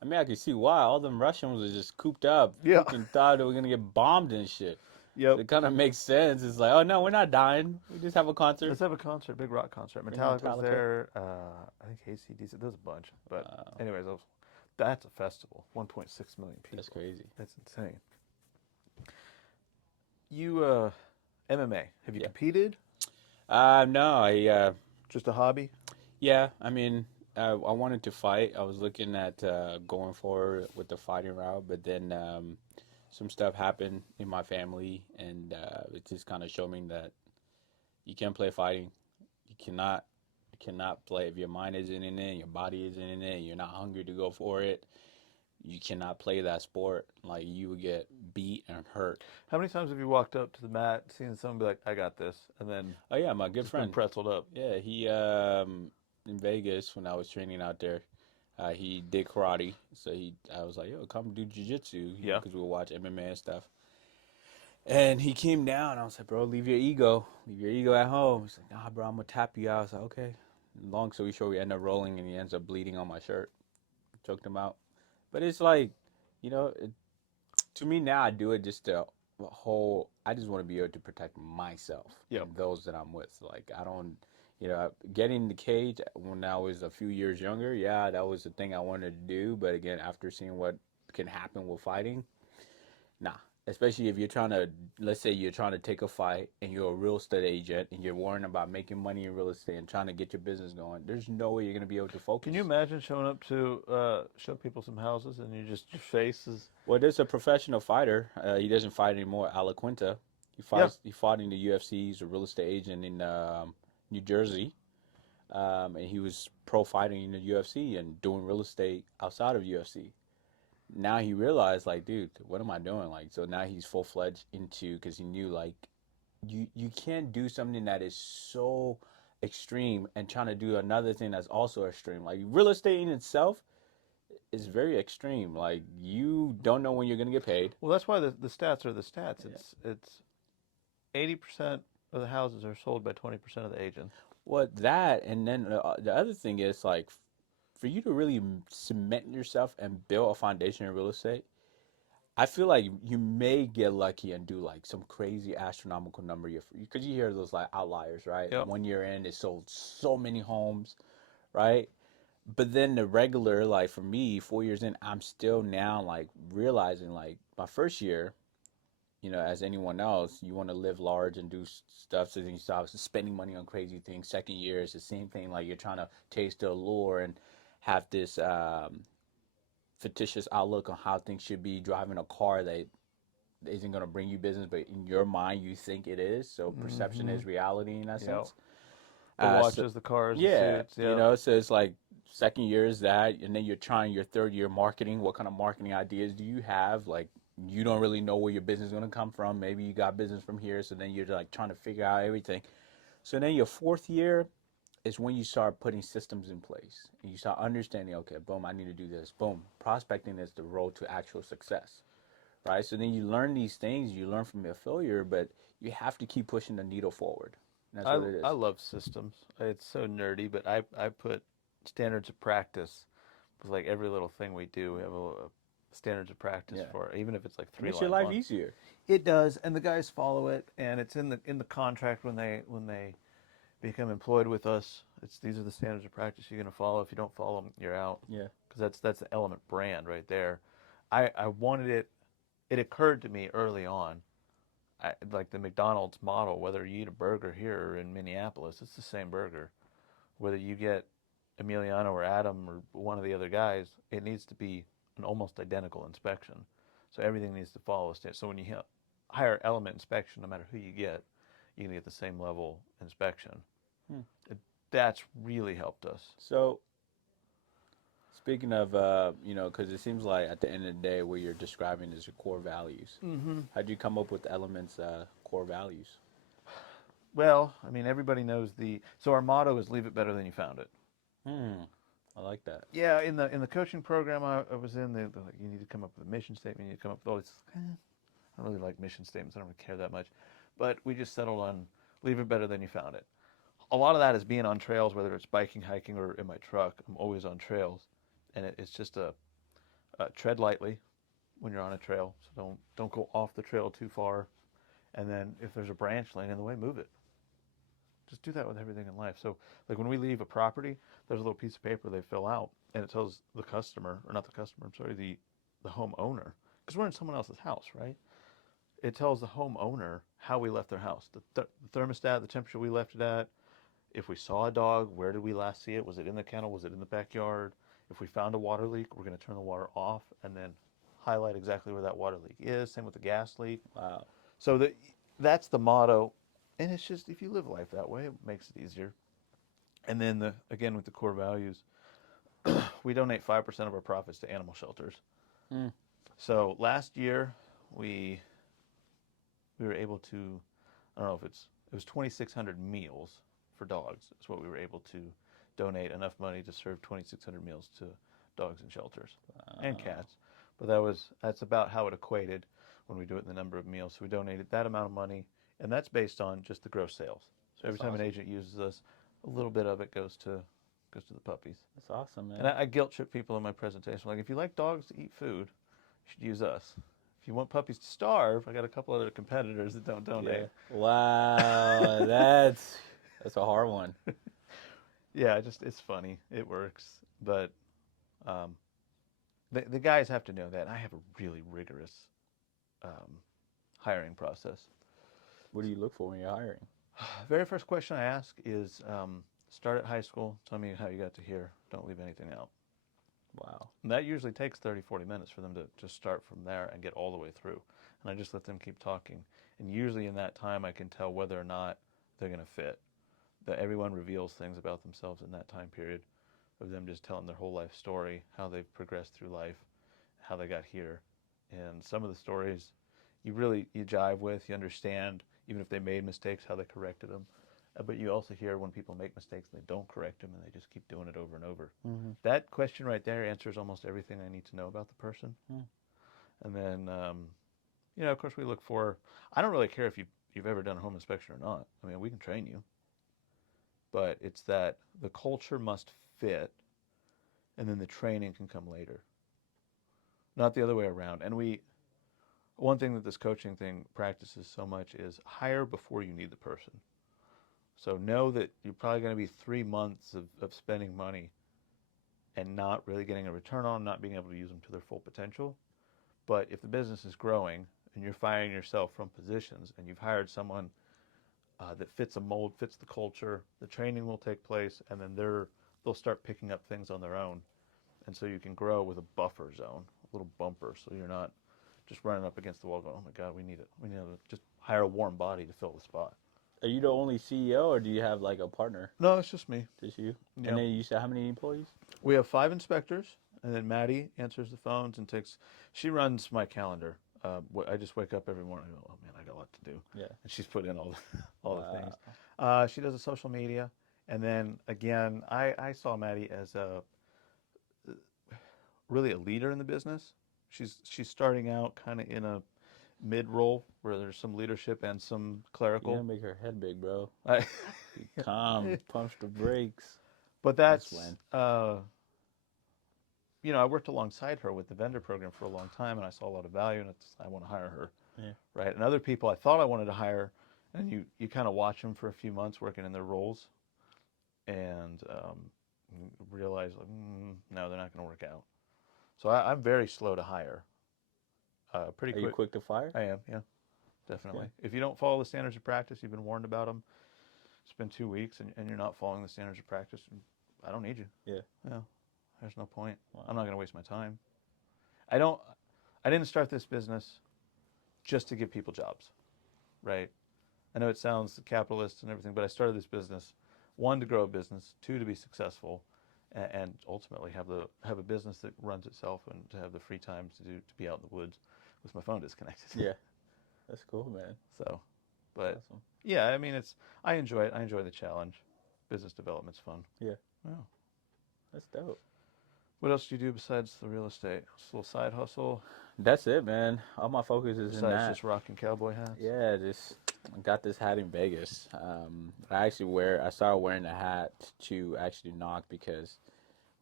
I mean, I can see why. All them Russians was just cooped up. Yeah. Fucking thought they were gonna get bombed and shit. Yep. It kind of makes sense. It's like, oh no, we're not dying. We just have a concert. Let's have a concert, big rock concert. Bring Metallica was Metallica. there. I think AC/DC. There's a bunch, but anyways, that's a festival. 1.6 million people. That's crazy. That's insane. You MMA. Have you Yeah. competed? No, Just a hobby? yeah. I mean, I wanted to fight. I was looking at going forward with the fighting route, but then some stuff happened in my family, and it just kind of showed me that you can't play fighting. You cannot play if your mind isn't in it, your body isn't in it, you're not hungry to go for it. You cannot play that sport. Like you would get beat and hurt. How many times have you walked up to the mat, seen someone be like, "I got this," and then Oh yeah, my good just been friend. pretzeled up? Yeah, he in Vegas when I was training out there, he did karate. So I was like, yo, come do jujitsu, Yeah. because we'll watch MMA and stuff. And he came down. I was like, bro, leave your ego at home. He's like, nah, bro, I'm gonna tap you out. I was like, okay. Long story short, we end up rolling, and he ends up bleeding on my shirt. Choked him out. But it's like, you know, to me now, I do it just to whole. I just want to be able to protect myself Yep. and those that I'm with. Like I don't, getting in the cage when I was a few years younger. Yeah, that was the thing I wanted to do. But again, after seeing what can happen with fighting, nah. Especially if you're trying to, let's say you're trying to take a fight and you're a real estate agent and you're worrying about making money in real estate and trying to get your business going. There's no way you're going to be able to focus. Can you imagine showing up to show people some houses and your face is? Well, there's a professional fighter. He doesn't fight anymore. Ala Quinta. He fought in the UFC. He's a real estate agent in New Jersey, and he was pro fighting in the UFC and doing real estate outside of UFC. Now he realized, like, dude, what am I doing? Like, so now he's full fledged into, because he knew, like, you can't do something that is so extreme and trying to do another thing that's also extreme. Like real estate in itself is very extreme. Like you don't know when you're gonna get paid. Well, that's why the stats are the stats. It's 80% of the houses are sold by 20% of the agents. Well, that, and then the other thing is like, for you to really cement yourself and build a foundation in real estate, I feel like you may get lucky and do like some crazy astronomical number year, because you hear those like outliers, right? Yep. 1 year in, they sold so many homes, right? But then the regular, like for me, 4 years in, I'm still now like realizing like my first year, as anyone else, you want to live large and do stuff. So then you start spending money on crazy things. Second year is the same thing. Like you're trying to taste the allure and have this fictitious outlook on how things should be, driving a car that isn't going to bring you business, but in your mind you think it is. So perception is reality in that sense. The watches, the cars, the suits. Yeah. So it's like second year is that, and then you're trying your third year marketing. What kind of marketing ideas do you have? Like you don't really know where your business is going to come from. Maybe you got business from here, so then you're like trying to figure out everything. So then your fourth year It's when you start putting systems in place and you start understanding, okay, boom, I need to do this. Boom, prospecting is the road to actual success, right? So then you learn these things, you learn from your failure, but you have to keep pushing the needle forward. And that's what it I is. love systems. It's so nerdy, but I put standards of practice with like every little thing we do. We have a standards of practice Yeah. for, even if it's like It three makes your lines life long. easier. It does, and the guys follow it, and it's in the contract when they become employed with us. It's these are the standards of practice you're going to follow. If you don't follow them, you're out. Yeah. Because that's the Element brand right there. I wanted it. It occurred to me early on, like the McDonald's model. Whether you eat a burger here or in Minneapolis, it's the same burger. Whether you get Emiliano or Adam or one of the other guys, it needs to be an almost identical inspection. So everything needs to follow a standard. So when you hire Element inspection, no matter who you get, you're gonna get the same level inspection. Hmm. It, that's really helped us. So speaking of, because it seems like at the end of the day, what you're describing is your core values. Mm-hmm. How'd you come up with Elements' core values? Well, I mean, everybody knows the. So our motto is "Leave it better than you found it." Hmm. I like that. Yeah, in the coaching program I was in, they're like, you need to come up with a mission statement. You need to come up with all these. I don't really like mission statements. I don't really care that much, but we just settled on "Leave it better than you found it." A lot of that is being on trails, whether it's biking, hiking, or in my truck. I'm always on trails, and it's just a tread lightly when you're on a trail. So don't go off the trail too far, and then if there's a branch laying in the way, move it. Just do that with everything in life. So, like when we leave a property, there's a little piece of paper they fill out, and it tells the customer, or not the customer, I'm sorry, the homeowner, because we're in someone else's house, right? It tells the homeowner how we left their house, the thermostat, the temperature we left it at. If we saw a dog, where did we last see it? Was it in the kennel? Was it in the backyard? If we found a water leak, we're going to turn the water off and then highlight exactly where that water leak is. Same with the gas leak. Wow. So that's the motto, and it's just if you live life that way, it makes it easier. And then again with the core values, we donate 5% of our profits to animal shelters. Hmm. So last year we we were able to, I don't know if it was 2,600 meals for dogs. That's what we were able to donate enough money to serve 2,600 meals to dogs in shelters and cats. But that's about how it equated when we do it in the number of meals. So we donated that amount of money, and that's based on just the gross sales. So every That's time an awesome. agent uses us, a little bit of it goes to the puppies. That's awesome, And man. I guilt trip people in my presentation. Like, if you like dogs to eat food, you should use us. If you want puppies to starve, I got a couple other competitors that don't Yeah. donate. Wow. That's a hard one. Yeah, it's funny. It works, but um, the guys have to know that I have a really rigorous um, hiring process. What do you look for when you're hiring? Very first question I ask is start at high school. Tell me how you got to here. Don't leave anything out. Wow. And that usually takes 30, 40 minutes for them to just start from there and get all the way through. And I just let them keep talking. And usually in that time, I can tell whether or not they're going to fit. That everyone reveals things about themselves in that time period of them just telling their whole life story, how they've progressed through life, how they got here. And some of the stories you jive with, you understand, even if they made mistakes, how they corrected them. But you also hear when people make mistakes and they don't correct them and they just keep doing it over and over. Mm-hmm. That question right there answers almost everything I need to know about the person. Mm. And then, of course, we look for. I don't really care if you've ever done a home inspection or not. I mean, we can train you, but it's that the culture must fit, and then the training can come later, not the other way around. And one thing that this coaching thing practices so much is hire before you need the person. So know that you're probably going to be 3 months of spending money and not really getting a return on, not being able to use them to their full potential. But if the business is growing and you're firing yourself from positions and you've hired someone that fits a mold, fits the culture, the training will take place, and then they'll start picking up things on their own. And so you can grow with a buffer zone, a little bumper, so you're not just running up against the wall going, oh my God, we need it. We need to just hire a warm body to fill the spot. Are you the only CEO, or do you have like a partner? No, it's just me. Just you? Yeah. And then you said how many employees? We have 5 inspectors, and then Maddie answers the phones and she runs my calendar. I just wake up every morning and go, oh man, I got a lot to do. Yeah. And she's put in all the things. Wow. She does the social media, And then again, I saw Maddie as a really a leader in the business. She's starting out kind of in a mid role where there's some leadership and some You gotta clerical. make her head big, bro. I, Be calm. Pumps the brakes. but That's that's when. I worked alongside her with the vendor program for a long time, and I saw a lot of value, and I want to hire her, Yeah. right? And other people I thought I wanted to hire, and you kind of watch them for a few months working in their roles, and realize like, no, they're not going to work out. So I'm very slow to hire. Pretty Are you quick. quick to fire? I am, yeah, definitely. Yeah. If you don't follow the standards of practice, you've been warned about them. It's been 2 weeks, and you're not following the standards of practice. I don't need you. Yeah. Yeah, there's no point. Wow. I'm not going to waste my time. I don't. I didn't start this business just to give people jobs, right? I know it sounds capitalist and everything, but I started this business, one, to grow a business, two, to be successful, and ultimately have a business that runs itself and to have the free time to be out in the woods with my phone disconnected. Yeah. That's cool, man. So, That's but awesome. yeah, I mean, I enjoy it. I enjoy the challenge. Business development's fun. Yeah. Yeah. That's dope. What else do you do besides the real estate? Just a little side hustle That's it, man. All my focus is in besides that. just rocking cowboy hats? Yeah, just got this hat in Vegas. I started wearing the hat to actually knock because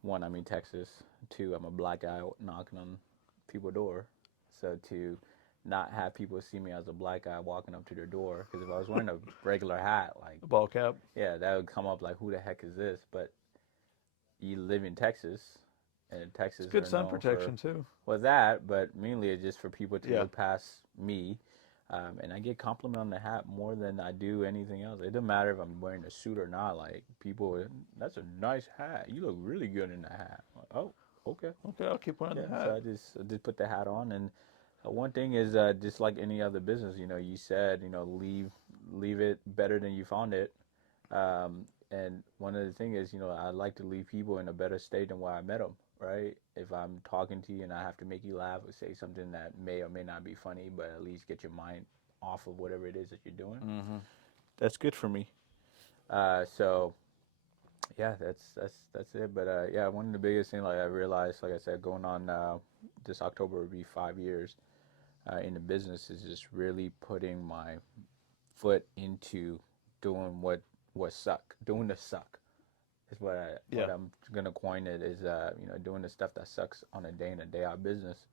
one, I'm in Texas. Two, I'm a black guy knocking on people's door. So to not have people see me as a black guy walking up to their door, because if I was wearing a regular hat, like, A ball cap. yeah, that would come up like, who the heck is this? But you live in Texas, and It's Texas good are sun known for protection too. that, but mainly it's just for people to Yeah. look past me. And I get compliment on the hat more than I do anything else. It doesn't matter if I'm wearing a suit or not. Like people, that's a nice hat. You look really good in that hat. I'm like, oh, okay, Okay, I'll keep wearing yeah. the So hat. I just put the hat on, and one thing is just like any other business. You said leave it better than you found it. And one of the things is, I like to leave people in a better state than where I met them, right? If I'm talking to you and I have to make you laugh or say something that may or may not be funny, but at least get your mind off of whatever it is that you're doing, Mm-hmm. that's good for me. So yeah, that's it. But yeah, one of the biggest things, like I realized, like I said, going on this October would be 5 years in the business, is just really putting my foot into doing what suck, doing the suck is what Yeah. I'm gonna coin it, is doing the stuff that sucks on a day in and day out business,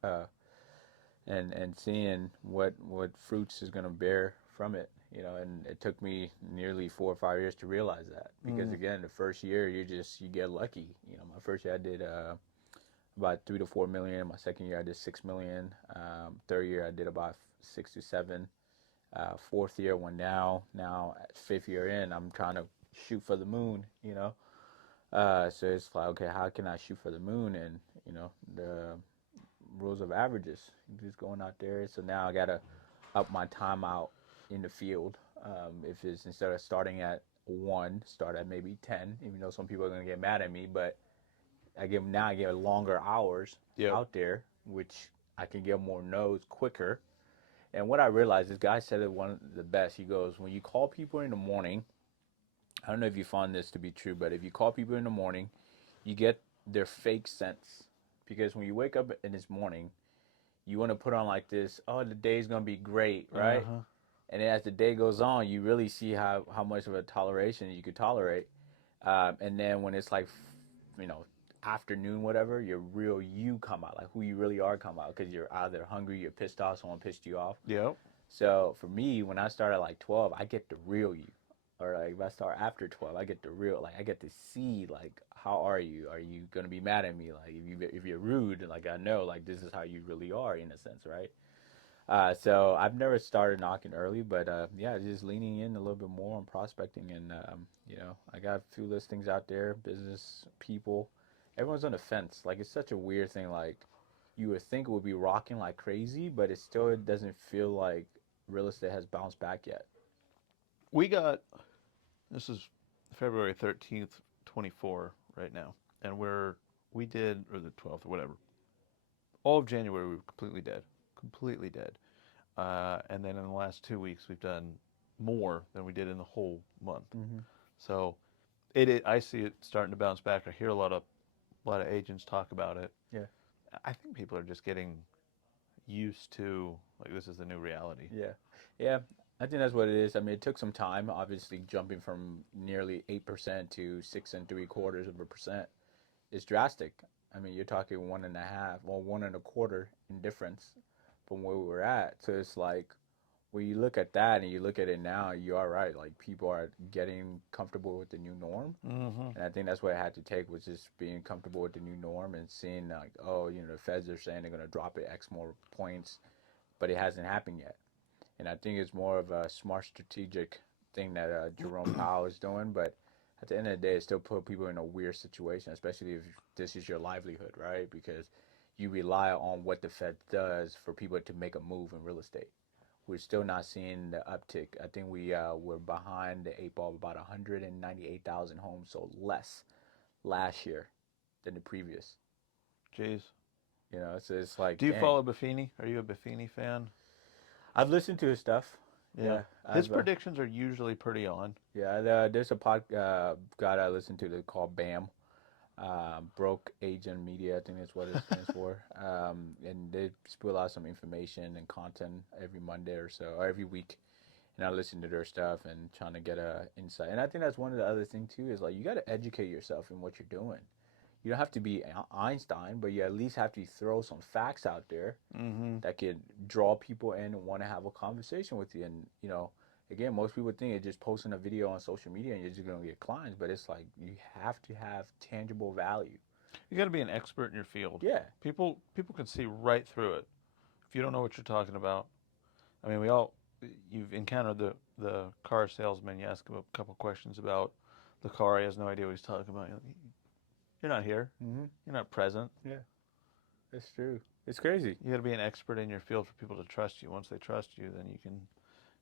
and seeing what fruits is gonna bear from it. And it took me nearly 4 or 5 years to realize that, because Mm. again, the first year you get lucky. My first year I did about 3 to 4 million. My second year I did 6 million. Third year I did about 6 to 7. Fourth year went down. Now at fifth year in, I'm trying to shoot for the moon. So it's like, okay, how can I shoot for the moon? And the rules of averages, just going out there. So now I gotta up my time out in the field. If it's, instead of starting at 1, start at maybe 10. Even though some people are gonna get mad at me, but I get longer hours Yep. out there, which I can get more no's quicker. And what I realized, this guy said it one of the best. He goes, when you call people in the morning, I don't know if you find this to be true, but if you call people in the morning, you get their fake sense. Because when you wake up in this morning, you want to put on like this, oh, the day's going to be great, Uh right? huh. And then as the day goes on, you really see how much of a toleration you could tolerate. And then when it's like, you know, afternoon, whatever, your real you come out, like who you really are come out, because you're either hungry, you're pissed off, someone pissed you off. Yep. So for me, when I start at like 12, I get the real you. Or like if I start after 12, I get the real, like I get to see like, how are you? Are you gonna be mad at me? Like if you're rude, like I know like this is how you really are in a sense, right? So I've never started knocking early, but yeah, just leaning in a little bit more on prospecting, and I got a few listings out there, business people. Everyone's on the fence. Like it's such a weird thing. Like you would think it would be rocking like crazy, but it doesn't feel like real estate has bounced back yet. We got this is February 13th, 24 right now, and we did, or the 12th or whatever. All of January we were completely dead, completely dead. And then in the last 2 weeks we've done more than we did in the whole month. Mm-hmm. So I see it starting to bounce back. I hear a lot of agents talk about it. Yeah. I think people are just getting used to like this is the new reality. Yeah. Yeah. I think that's what it is. I mean, it took some time, obviously, jumping from nearly 8% to 6.75% is drastic. I mean, you're talking 1.5, well, 1.25 in difference from where we were at. So it's like when you look at that and you look at it now, you are right. Like people are getting comfortable with the new norm. Mm-hmm. And I think that's what it had to take was just being comfortable with the new norm and seeing like, oh, the Feds are saying they're going to drop it X more points, but it hasn't happened yet. And I think it's more of a smart strategic thing that Jerome Powell is doing. But at the end of the day, it still put people in a weird situation, especially if this is your livelihood, right? Because you rely on what the Fed does for people to make a move in real estate. We're still not seeing the uptick. I think we're behind the eight ball of about 198,000 homes sold less last year than the previous. Jeez. So it's like, Do you dang. follow Buffini? Are you a Buffini fan? I've listened to his stuff. Yeah. Yeah, His I've predictions are usually pretty on. yeah. There's a guy I listen to that called BAM, Broke Agent Media. I think that's what it stands for. And they spill out some information and content every Monday or so, or every week. And I listen to their stuff and trying to get a insight. And I think that's one of the other things too is like you got to educate yourself in what you're doing. You don't have to be Einstein, but you at least have to throw some facts out there Mm-hmm. that could draw people in and want to have a conversation with you. And again, most people think it's just posting a video on social media and you're just gonna get clients, but it's like you have to have tangible value. You got to be an expert in your field. Yeah. People can see right through it. If you don't know what you're talking about, I mean, you've encountered the car salesman. You ask him a couple questions about the car. He has no idea what he's talking about. You're not here. Mm-hmm. You're not present. Yeah, it's true. It's crazy. You got to be an expert in your field for people to trust you. Once they trust you, then you can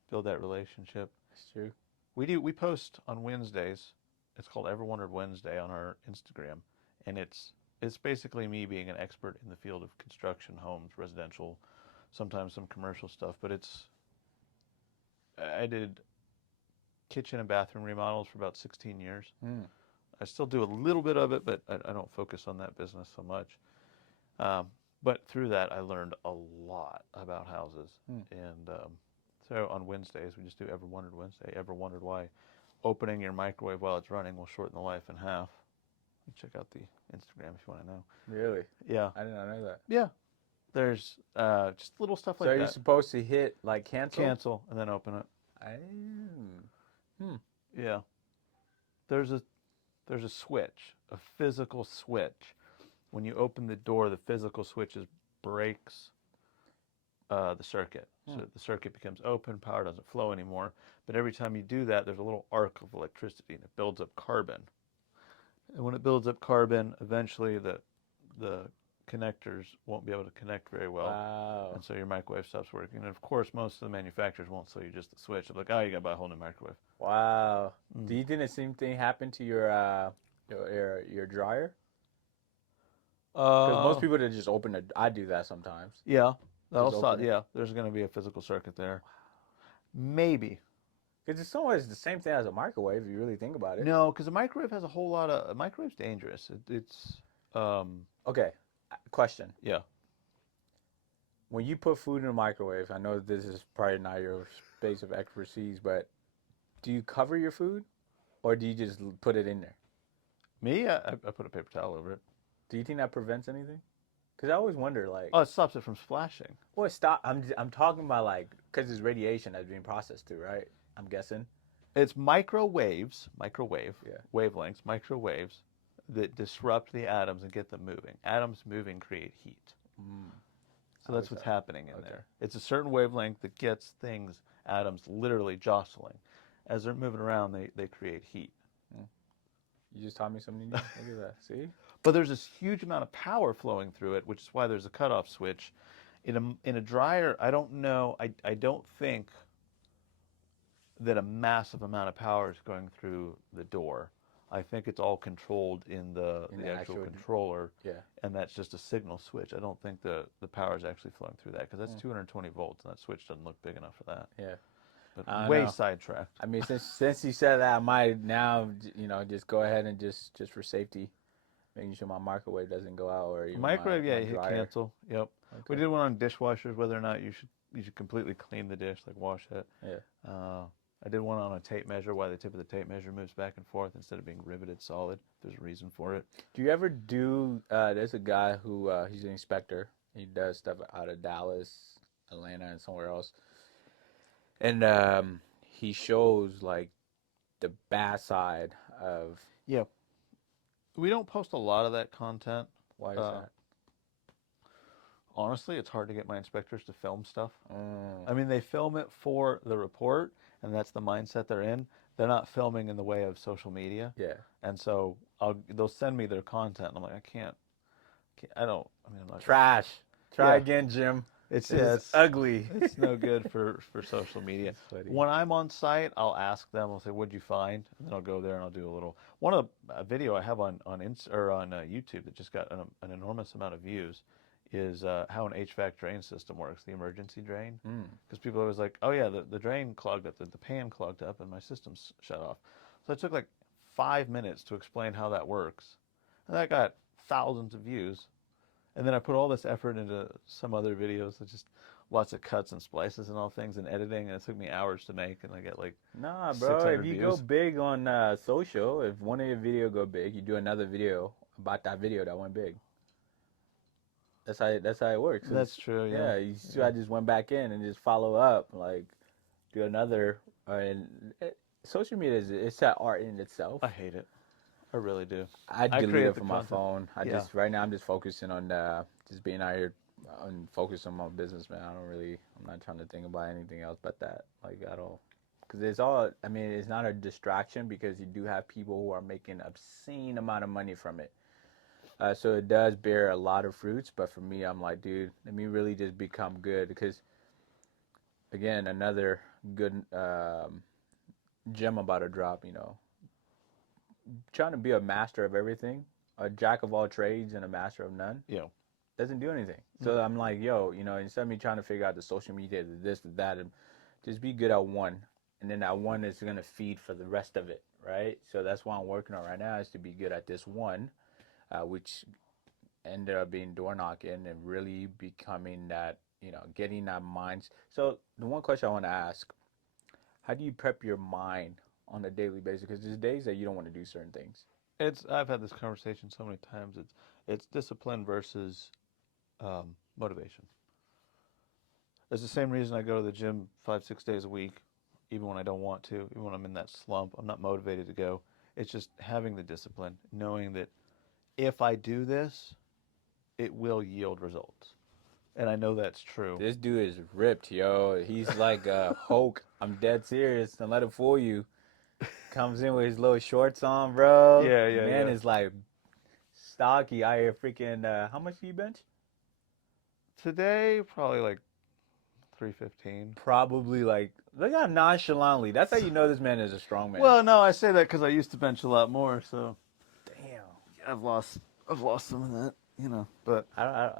build that relationship. It's true. We post on Wednesdays. It's called Ever Wondered Wednesday on our Instagram, and it's basically me being an expert in the field of construction, homes, residential, sometimes some commercial stuff. But I did kitchen and bathroom remodels for about 16 years. Mm. I still do a little bit of it, but I don't focus on that business so much. But through that, I learned a lot about houses. Mm. And so on Wednesdays, we just do Ever Wondered Wednesday. Ever wondered why opening your microwave while it's running will shorten the life in half? Check out the Instagram if you want to know. Really? Yeah. I did not know that. Yeah. There's just little stuff like So are that. you supposed to hit like cancel? Cancel and then open it. Yeah. There's a switch, a physical switch. When you open the door, the physical switch breaks the circuit. So the circuit becomes open, power doesn't flow anymore. But every time you do that, there's a little arc of electricity and it builds up carbon. And when it builds up carbon, eventually the connectors won't be able to connect very well. Wow. And so your microwave stops working. And of course, most of the manufacturers won't sell you just the switch. They're like, oh, you got to buy a whole new microwave. Wow. Do you think the same thing happened to your dryer? Because most people that just open it, I do that sometimes. Yeah. open it. Yeah, there's going to be a physical circuit there. Maybe. Because it's always the same thing as a microwave if you really think about it. No, because a microwave has a microwave's dangerous. It's Okay, question. Yeah. When you put food in a microwave, I know this is probably not your space of expertise, but do you cover your food or do you just put it in there? Me, I put a paper towel over it. Do you think that prevents anything? Because I always wonder, like, Oh, it stops it from splashing. well, stop. I'm talking about like because it's radiation that's being processed through, right? I'm guessing. It's microwave Yeah. wavelengths, microwaves that disrupt the atoms and get them moving. Atoms moving create heat. So that's what's happening in there. It's a certain wavelength that gets atoms literally jostling. As they're moving around, they create heat. You just taught me something new. Look at that. See? But there's this huge amount of power flowing through it, which is why there's a cutoff switch. In a dryer, I don't know. I don't think that a massive amount of power is going through the door. I think it's all controlled in the actual controller, and that's just a signal switch. I don't think the power is actually flowing through that because that's 220 volts, and that switch doesn't look big enough for that. Yeah. But I don't way know. sidetracked. I mean, since you said that, I might now, just go ahead and just for safety, making sure my microwave doesn't go out or even Microwave, yeah, my you hit dryer. cancel. Yep. We Okay. did one on dishwashers, whether or not you should completely clean the dish, like wash it. Yeah. I did one on a tape measure, why the tip of the tape measure moves back and forth instead of being riveted solid. There's a reason for it. Do you ever do? There's a guy who he's an inspector. He does stuff out of Dallas, Atlanta, and somewhere else, and he shows like the bad side of Yeah, we don't post a lot of that content. why is Uh, that? Honestly, it's hard to get my inspectors to film stuff. Mm, I mean, they film it for the report, and that's the mindset they're in. They're not filming in the way of social media, yeah. and so they'll send me their content, and I'm like, I don't. I mean, I'm not. Trash. Try Yeah, again, Jim. it's This yeah, is ugly. it's no good for social media. That's funny. When I'm on site, I'll ask them. I'll say, "What'd you find?" And then I'll go there and I'll do a little. One of the video I have on YouTube that just got an enormous amount of views is how an HVAC drain system works, the emergency drain. Mm. Because people are always like, "Oh yeah, the drain clogged up, the pan clogged up, and my system's shut off." So it took like 5 minutes to explain how that works, and that got thousands of views. And then I put all this effort into some other videos, with just lots of cuts and splices and all things and editing, and it took me hours to make, and I get like Nah, bro. If 600 you go views. big on social, if one of your video go big, you do another video about that video that went big. That's how it works. That's true, yeah. Yeah, you see, Yeah. I just went back in and just follow up, like do another. And social media is it's that art in itself. I hate it. I really do. I I delete create it the from my content. phone. I Yeah. just right now I'm just focusing on just being out here and focus on my business, man. I'm not trying to think about anything else but that. Like I don't, because it's all. I mean, it's not a distraction because you do have people who are making obscene amount of money from it. So it does bear a lot of fruits, but for me, I'm like, dude, let me really just become good because, again, another good gem about a drop, trying to be a master of everything, a jack of all trades and a master of none, Yeah. doesn't do anything. So I'm like, yo, instead of me trying to figure out the social media, the this, the that, and just be good at one, and then that one is gonna feed for the rest of it, right? So that's what I'm working on right now is to be good at this one, which ended up being door knocking and really becoming that, getting that mind. So the one question I want to ask, how do you prep your mind on a daily basis? Because there's days that you don't want to do certain things. I've had this conversation so many times. It's discipline versus motivation. It's the same reason I go to the gym 5, 6 days a week, even when I don't want to, even when I'm in that slump. I'm not motivated to go. It's just having the discipline, knowing that if I do this, it will yield results. And I know that's true. This dude is ripped, yo. He's like a Hulk. I'm dead serious. Don't let it fool you. Comes in with his little shorts on, bro. Yeah, The yeah, man yeah. is like stocky. I hear freaking. How much do you bench? Today, probably like 315. Probably like look how nonchalantly. That's how you know this man is a strong man. Well, no, I say that because I used to bench a lot more, so Damn. I've lost some of that, you know. But I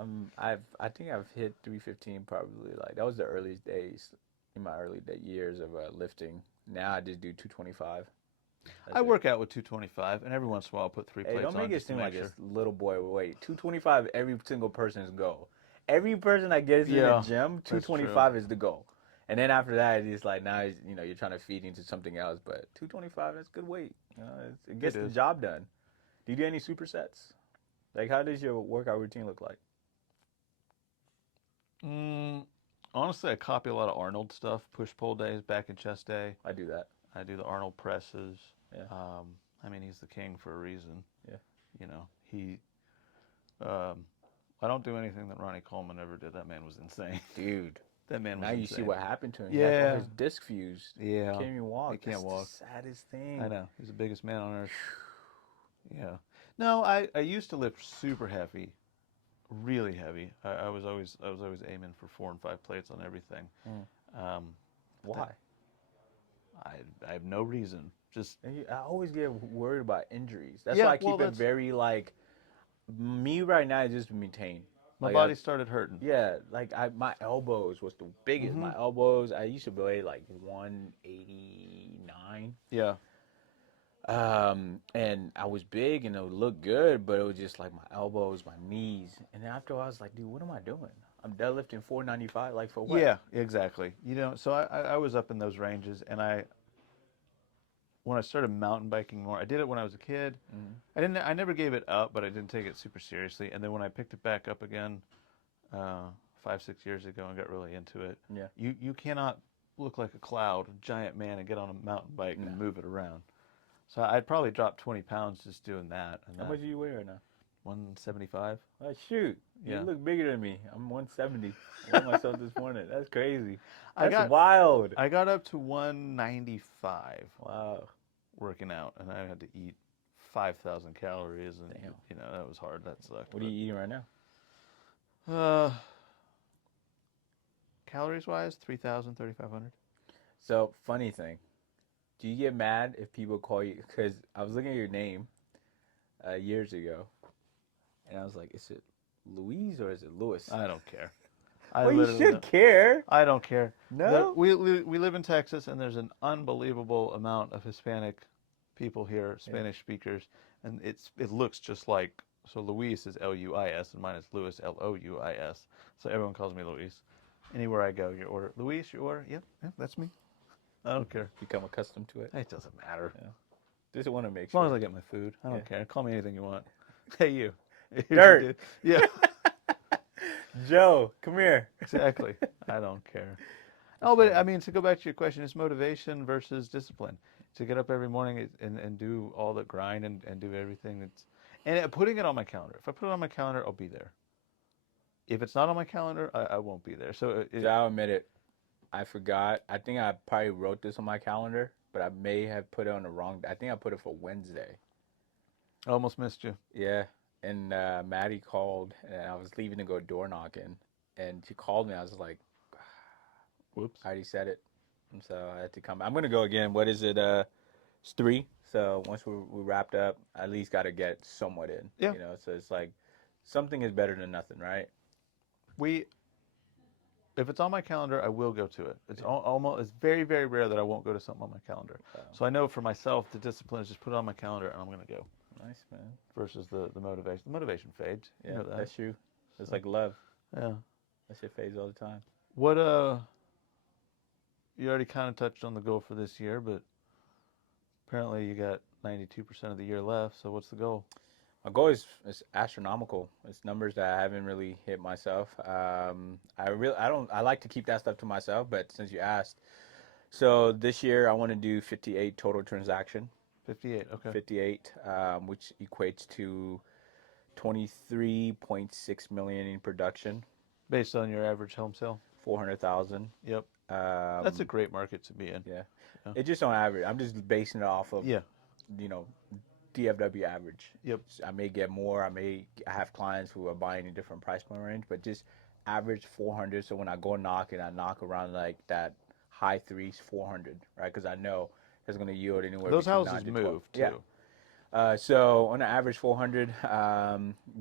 think I've hit 315 probably like that was the earliest days in my early years of lifting. Now I just do 225. I That's it. work out with 225, and every once in a while I'll put three Hey, plates don't make on it just to seem like make this sure. little boy weight. 225 every single person's goal. Every person that gets in the Yeah, gym, that's true. 225 is the goal. And then after that, it's like now you're trying to feed into something else. But 225, that's good weight. It gets It the is. job done. Do you do any supersets? Like, how does your workout routine look like? Mm, honestly, I copy a lot of Arnold stuff. Push pull days, back and chest day. I do that. I do the Arnold presses. Yeah. I mean, he's the king for a reason. Yeah. You know, I don't do anything that Ronnie Coleman ever did. That man was insane. Dude, That man was now you insane. see what happened to him. He had all Yeah. his disc fused. Yeah. Can't even walk. He can't That's walk. the saddest thing. I know. He's the biggest man on earth. Yeah. No, I used to lift super heavy, really heavy. I was always aiming for 4 and 5 plates on everything. Um, Why? I have no reason. Just I always get worried about injuries. That's Yeah, why I keep well, it that's- very like me right now is just maintain. My Like body started hurting. yeah, like my elbows was the biggest. Mm-hmm. My elbows, I used to weigh like 189. Yeah. And I was big and it would look good, but it was just like my elbows, my knees. And then after a while, I was like, dude, what am I doing? I'm deadlifting 495, like for what? Yeah, exactly. So I was up in those ranges, and when I started mountain biking more, I did it when I was a kid. Mm-hmm. I never gave it up, but I didn't take it super seriously. And then when I picked it back up again, 5, 6 years ago, and got really into it, Yeah. you cannot look like a cloud, a giant man, and get on a mountain bike No. and move it around. So I'd probably drop 20 pounds just doing that. And How that much do you weigh right now? 175. Oh, shoot. Yeah. You look bigger than me. I'm 170. I weighed myself this morning. That's crazy. I That's got wild. I got up to 195 Wow. working out, and I had to eat 5,000 calories, and Damn. that was hard. That sucked. What are you eating right now? Uh, calories wise, 3,000, 3,500. So, funny thing. Do you get mad if people call you? Because I was looking at your name years ago, and I was like, is it Louise or is it Louis? I don't care. Well, you should care. I don't care. No? We live in Texas, and there's an unbelievable amount of Hispanic people here, Spanish speakers, and it looks just like, so Luis is Luis, and mine is Louis, Louis. So everyone calls me Luis. Anywhere I go, your order. Luis, your order? Yep, that's me. I don't care. Become accustomed to it. It doesn't matter. Yeah. Just want to make As long sure. as I get my food, I don't care. Call me anything you want. Hey, you. Dirt. Yeah, Joe, come here. exactly. I don't care. Oh, but I mean, to go back to your question, it's motivation versus discipline. To get up every morning and do all the grind and do everything and putting it on my calendar. If I put it on my calendar, I'll be there. If it's not on my calendar, I won't be there. So I'll admit it. I forgot. I think I probably wrote this on my calendar, but I may have put it on the wrong. I think I put it for Wednesday. I almost missed you. Yeah. And Maddie called, and I was leaving to go door knocking, and she called me. I was like, Whoops. I already said it. And so I had to come. I'm going to go again. What is it? It's 3. So once we wrapped up, I at least got to get somewhat in. Yeah. So it's like something is better than nothing, right? If it's on my calendar, I will go to it. It's very, very rare that I won't go to something on my calendar. So I know for myself, the discipline is just put it on my calendar and I'm going to go. Nice, man. Versus the motivation. The motivation fades. Yeah, You know that. that's true. It's like love. Yeah. That shit fades all the time. What you already kind of touched on the goal for this year, but apparently you got 92% of the year left. So what's the goal? My goal is astronomical. It's numbers that I haven't really hit myself. I like to keep that stuff to myself, but since you asked, so this year I want to do 58 total transaction. 58, okay. 58, which equates to 23.6 million in production. Based on your average home sale? 400,000. Yep. That's a great market to be in. Yeah. It's just on average. I'm just basing it off of, Yeah. DFW average. Yep. I may get more. I have clients who are buying in different price point range, but just average 400. So when I go knock and I knock around like that high 3s, 400, right? Because I know it's going to yield anywhere. Those between houses 9 to 12. move too. Yeah. So on an average 400,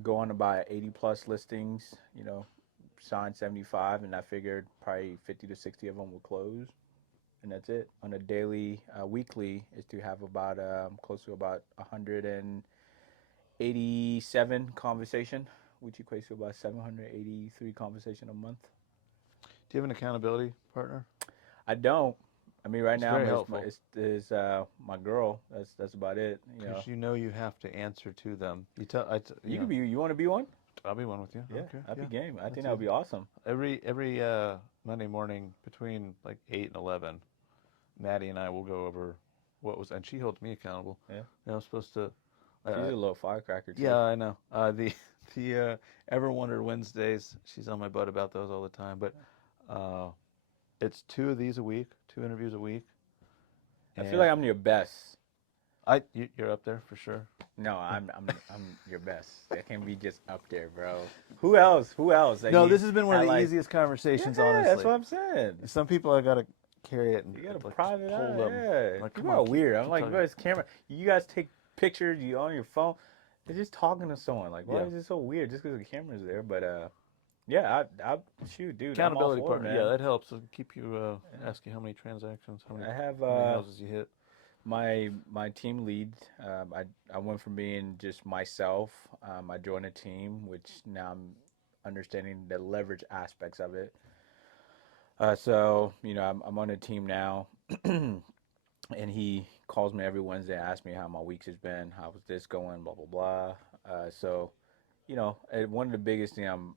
go on about 80 plus listings. Sign 75, and I figured probably 50 to 60 of them will close. And that's it. On a daily, weekly is to have about close to about 187 conversation, which equates to about 783 conversation a month. Do you have an accountability partner? I don't. I mean, right now it's my girl. That's about it. Because you have to answer to them. You want to be one? I'll be one with you. Yeah, Okay. I'd be game. I think that would be awesome. Every Monday morning between like 8 and 11, Maddie and I will go over and she holds me accountable. Yeah. I'm supposed to. She's a little firecracker too. Yeah, I know. The Ever Wonder Wednesdays, she's on my butt about those all the time. But it's 2 of these a week, 2 interviews a week. I feel like I'm your best. You're up there for sure. No, I'm your best. I can't be just up there, bro. Who else? No, this has been one of the easiest conversations, honestly. That's what I'm saying. Some people I gotta carry it and you gotta like, private pull out. them. Yeah, Like, you are weird. I'm like, bro, it's camera. You guys take pictures. You on your phone. They're just talking to someone. Like, why is it so weird? Just because the camera's there. But Yeah, I shoot, dude. I'm all Accountability for it, partner. man. Yeah, that helps. It'll keep you Yeah. ask you how many transactions, I have how many houses you hit. my team lead. I went from being just myself. I joined a team, which now I'm understanding the leverage aspects of it. So I'm on a team now, and he calls me every Wednesday, asks me how my weeks has been, how was this going, blah blah blah. So one of the biggest thing I'm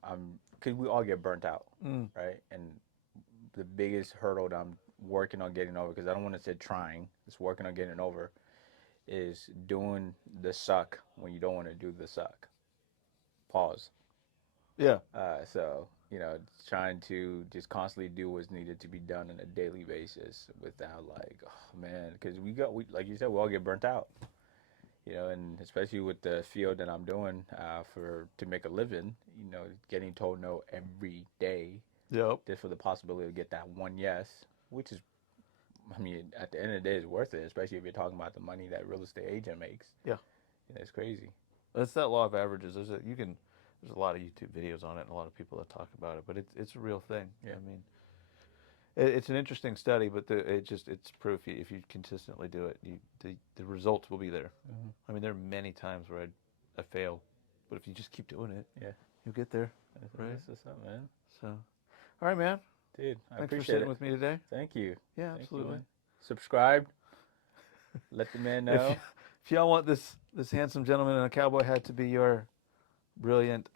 because we all get burnt out, Mm. right? And the biggest hurdle that I'm working on getting over, because I don't want to say trying, it's working on getting over, is doing the suck when you don't want to do the suck. Pause. Yeah. So trying to just constantly do what's needed to be done on a daily basis without like, oh man, because we like you said, we all get burnt out. And especially with the field that I'm doing for to make a living, getting told no every day Yep. just for the possibility to get that one yes, which is, I mean, at the end of the day, is worth it, especially if you're talking about the money that real estate agent makes. Yeah. It's crazy. That's that law of averages. There's a lot of YouTube videos on it and a lot of people that talk about it, but it's a real thing. Yeah. I mean, it's an interesting study, but it's proof. If you consistently do it, the results will be there. Mm-hmm. I mean, there are many times where I fail, but if you just keep doing it, Yeah. you'll get there. Right. That's what's up, man. So, all right, man. Dude, I Thanks for appreciate sitting it. with me today. Thank you. Yeah, Thank absolutely. You, subscribe. Let the man know. If y'all want this handsome gentleman in a cowboy hat to be your brilliant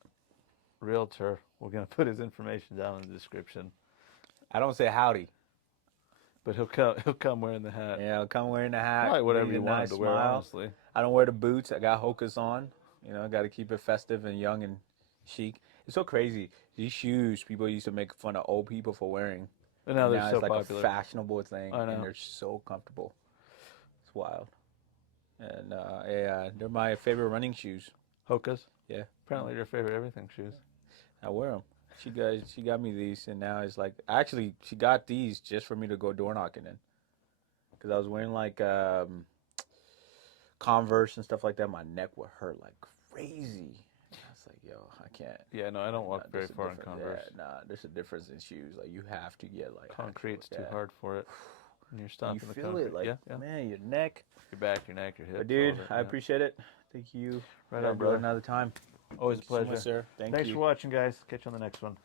realtor, we're gonna put his information down in the description. I don't say howdy. But he'll come wearing the hat. Yeah, I'll come wearing the hat. Probably whatever bring you a want nice him to wear, smile. honestly. I don't wear the boots. I got Hokas on. I got to keep it festive and young and chic. It's so crazy. These shoes, people used to make fun of old people for wearing. And now they're Now so it's like popular. a fashionable thing, I know. and they're so comfortable. It's wild. And yeah, they're my favorite running shoes. Hokas? Yeah. Apparently your favorite everything shoes. I wear them. She got me these, and now it's like, actually she got these just for me to go door knocking in, because I was wearing like Converse and stuff like that. My neck would hurt like crazy. I was like, yo, I can't. Yeah, no, I don't walk very far in Converse. Yeah, nah, there's a difference in shoes. Like you have to get like Concrete's actual, too hard for it. And you're stomping you the feel concrete. it, like yeah. man, your neck. Your back, your neck, your hips. But dude, all of it, I appreciate it. Thank you. Right Gotta on, do it brother. another time. Always a Thank you so pleasure. much, sir. Thanks you. for watching, guys. Catch you on the next one.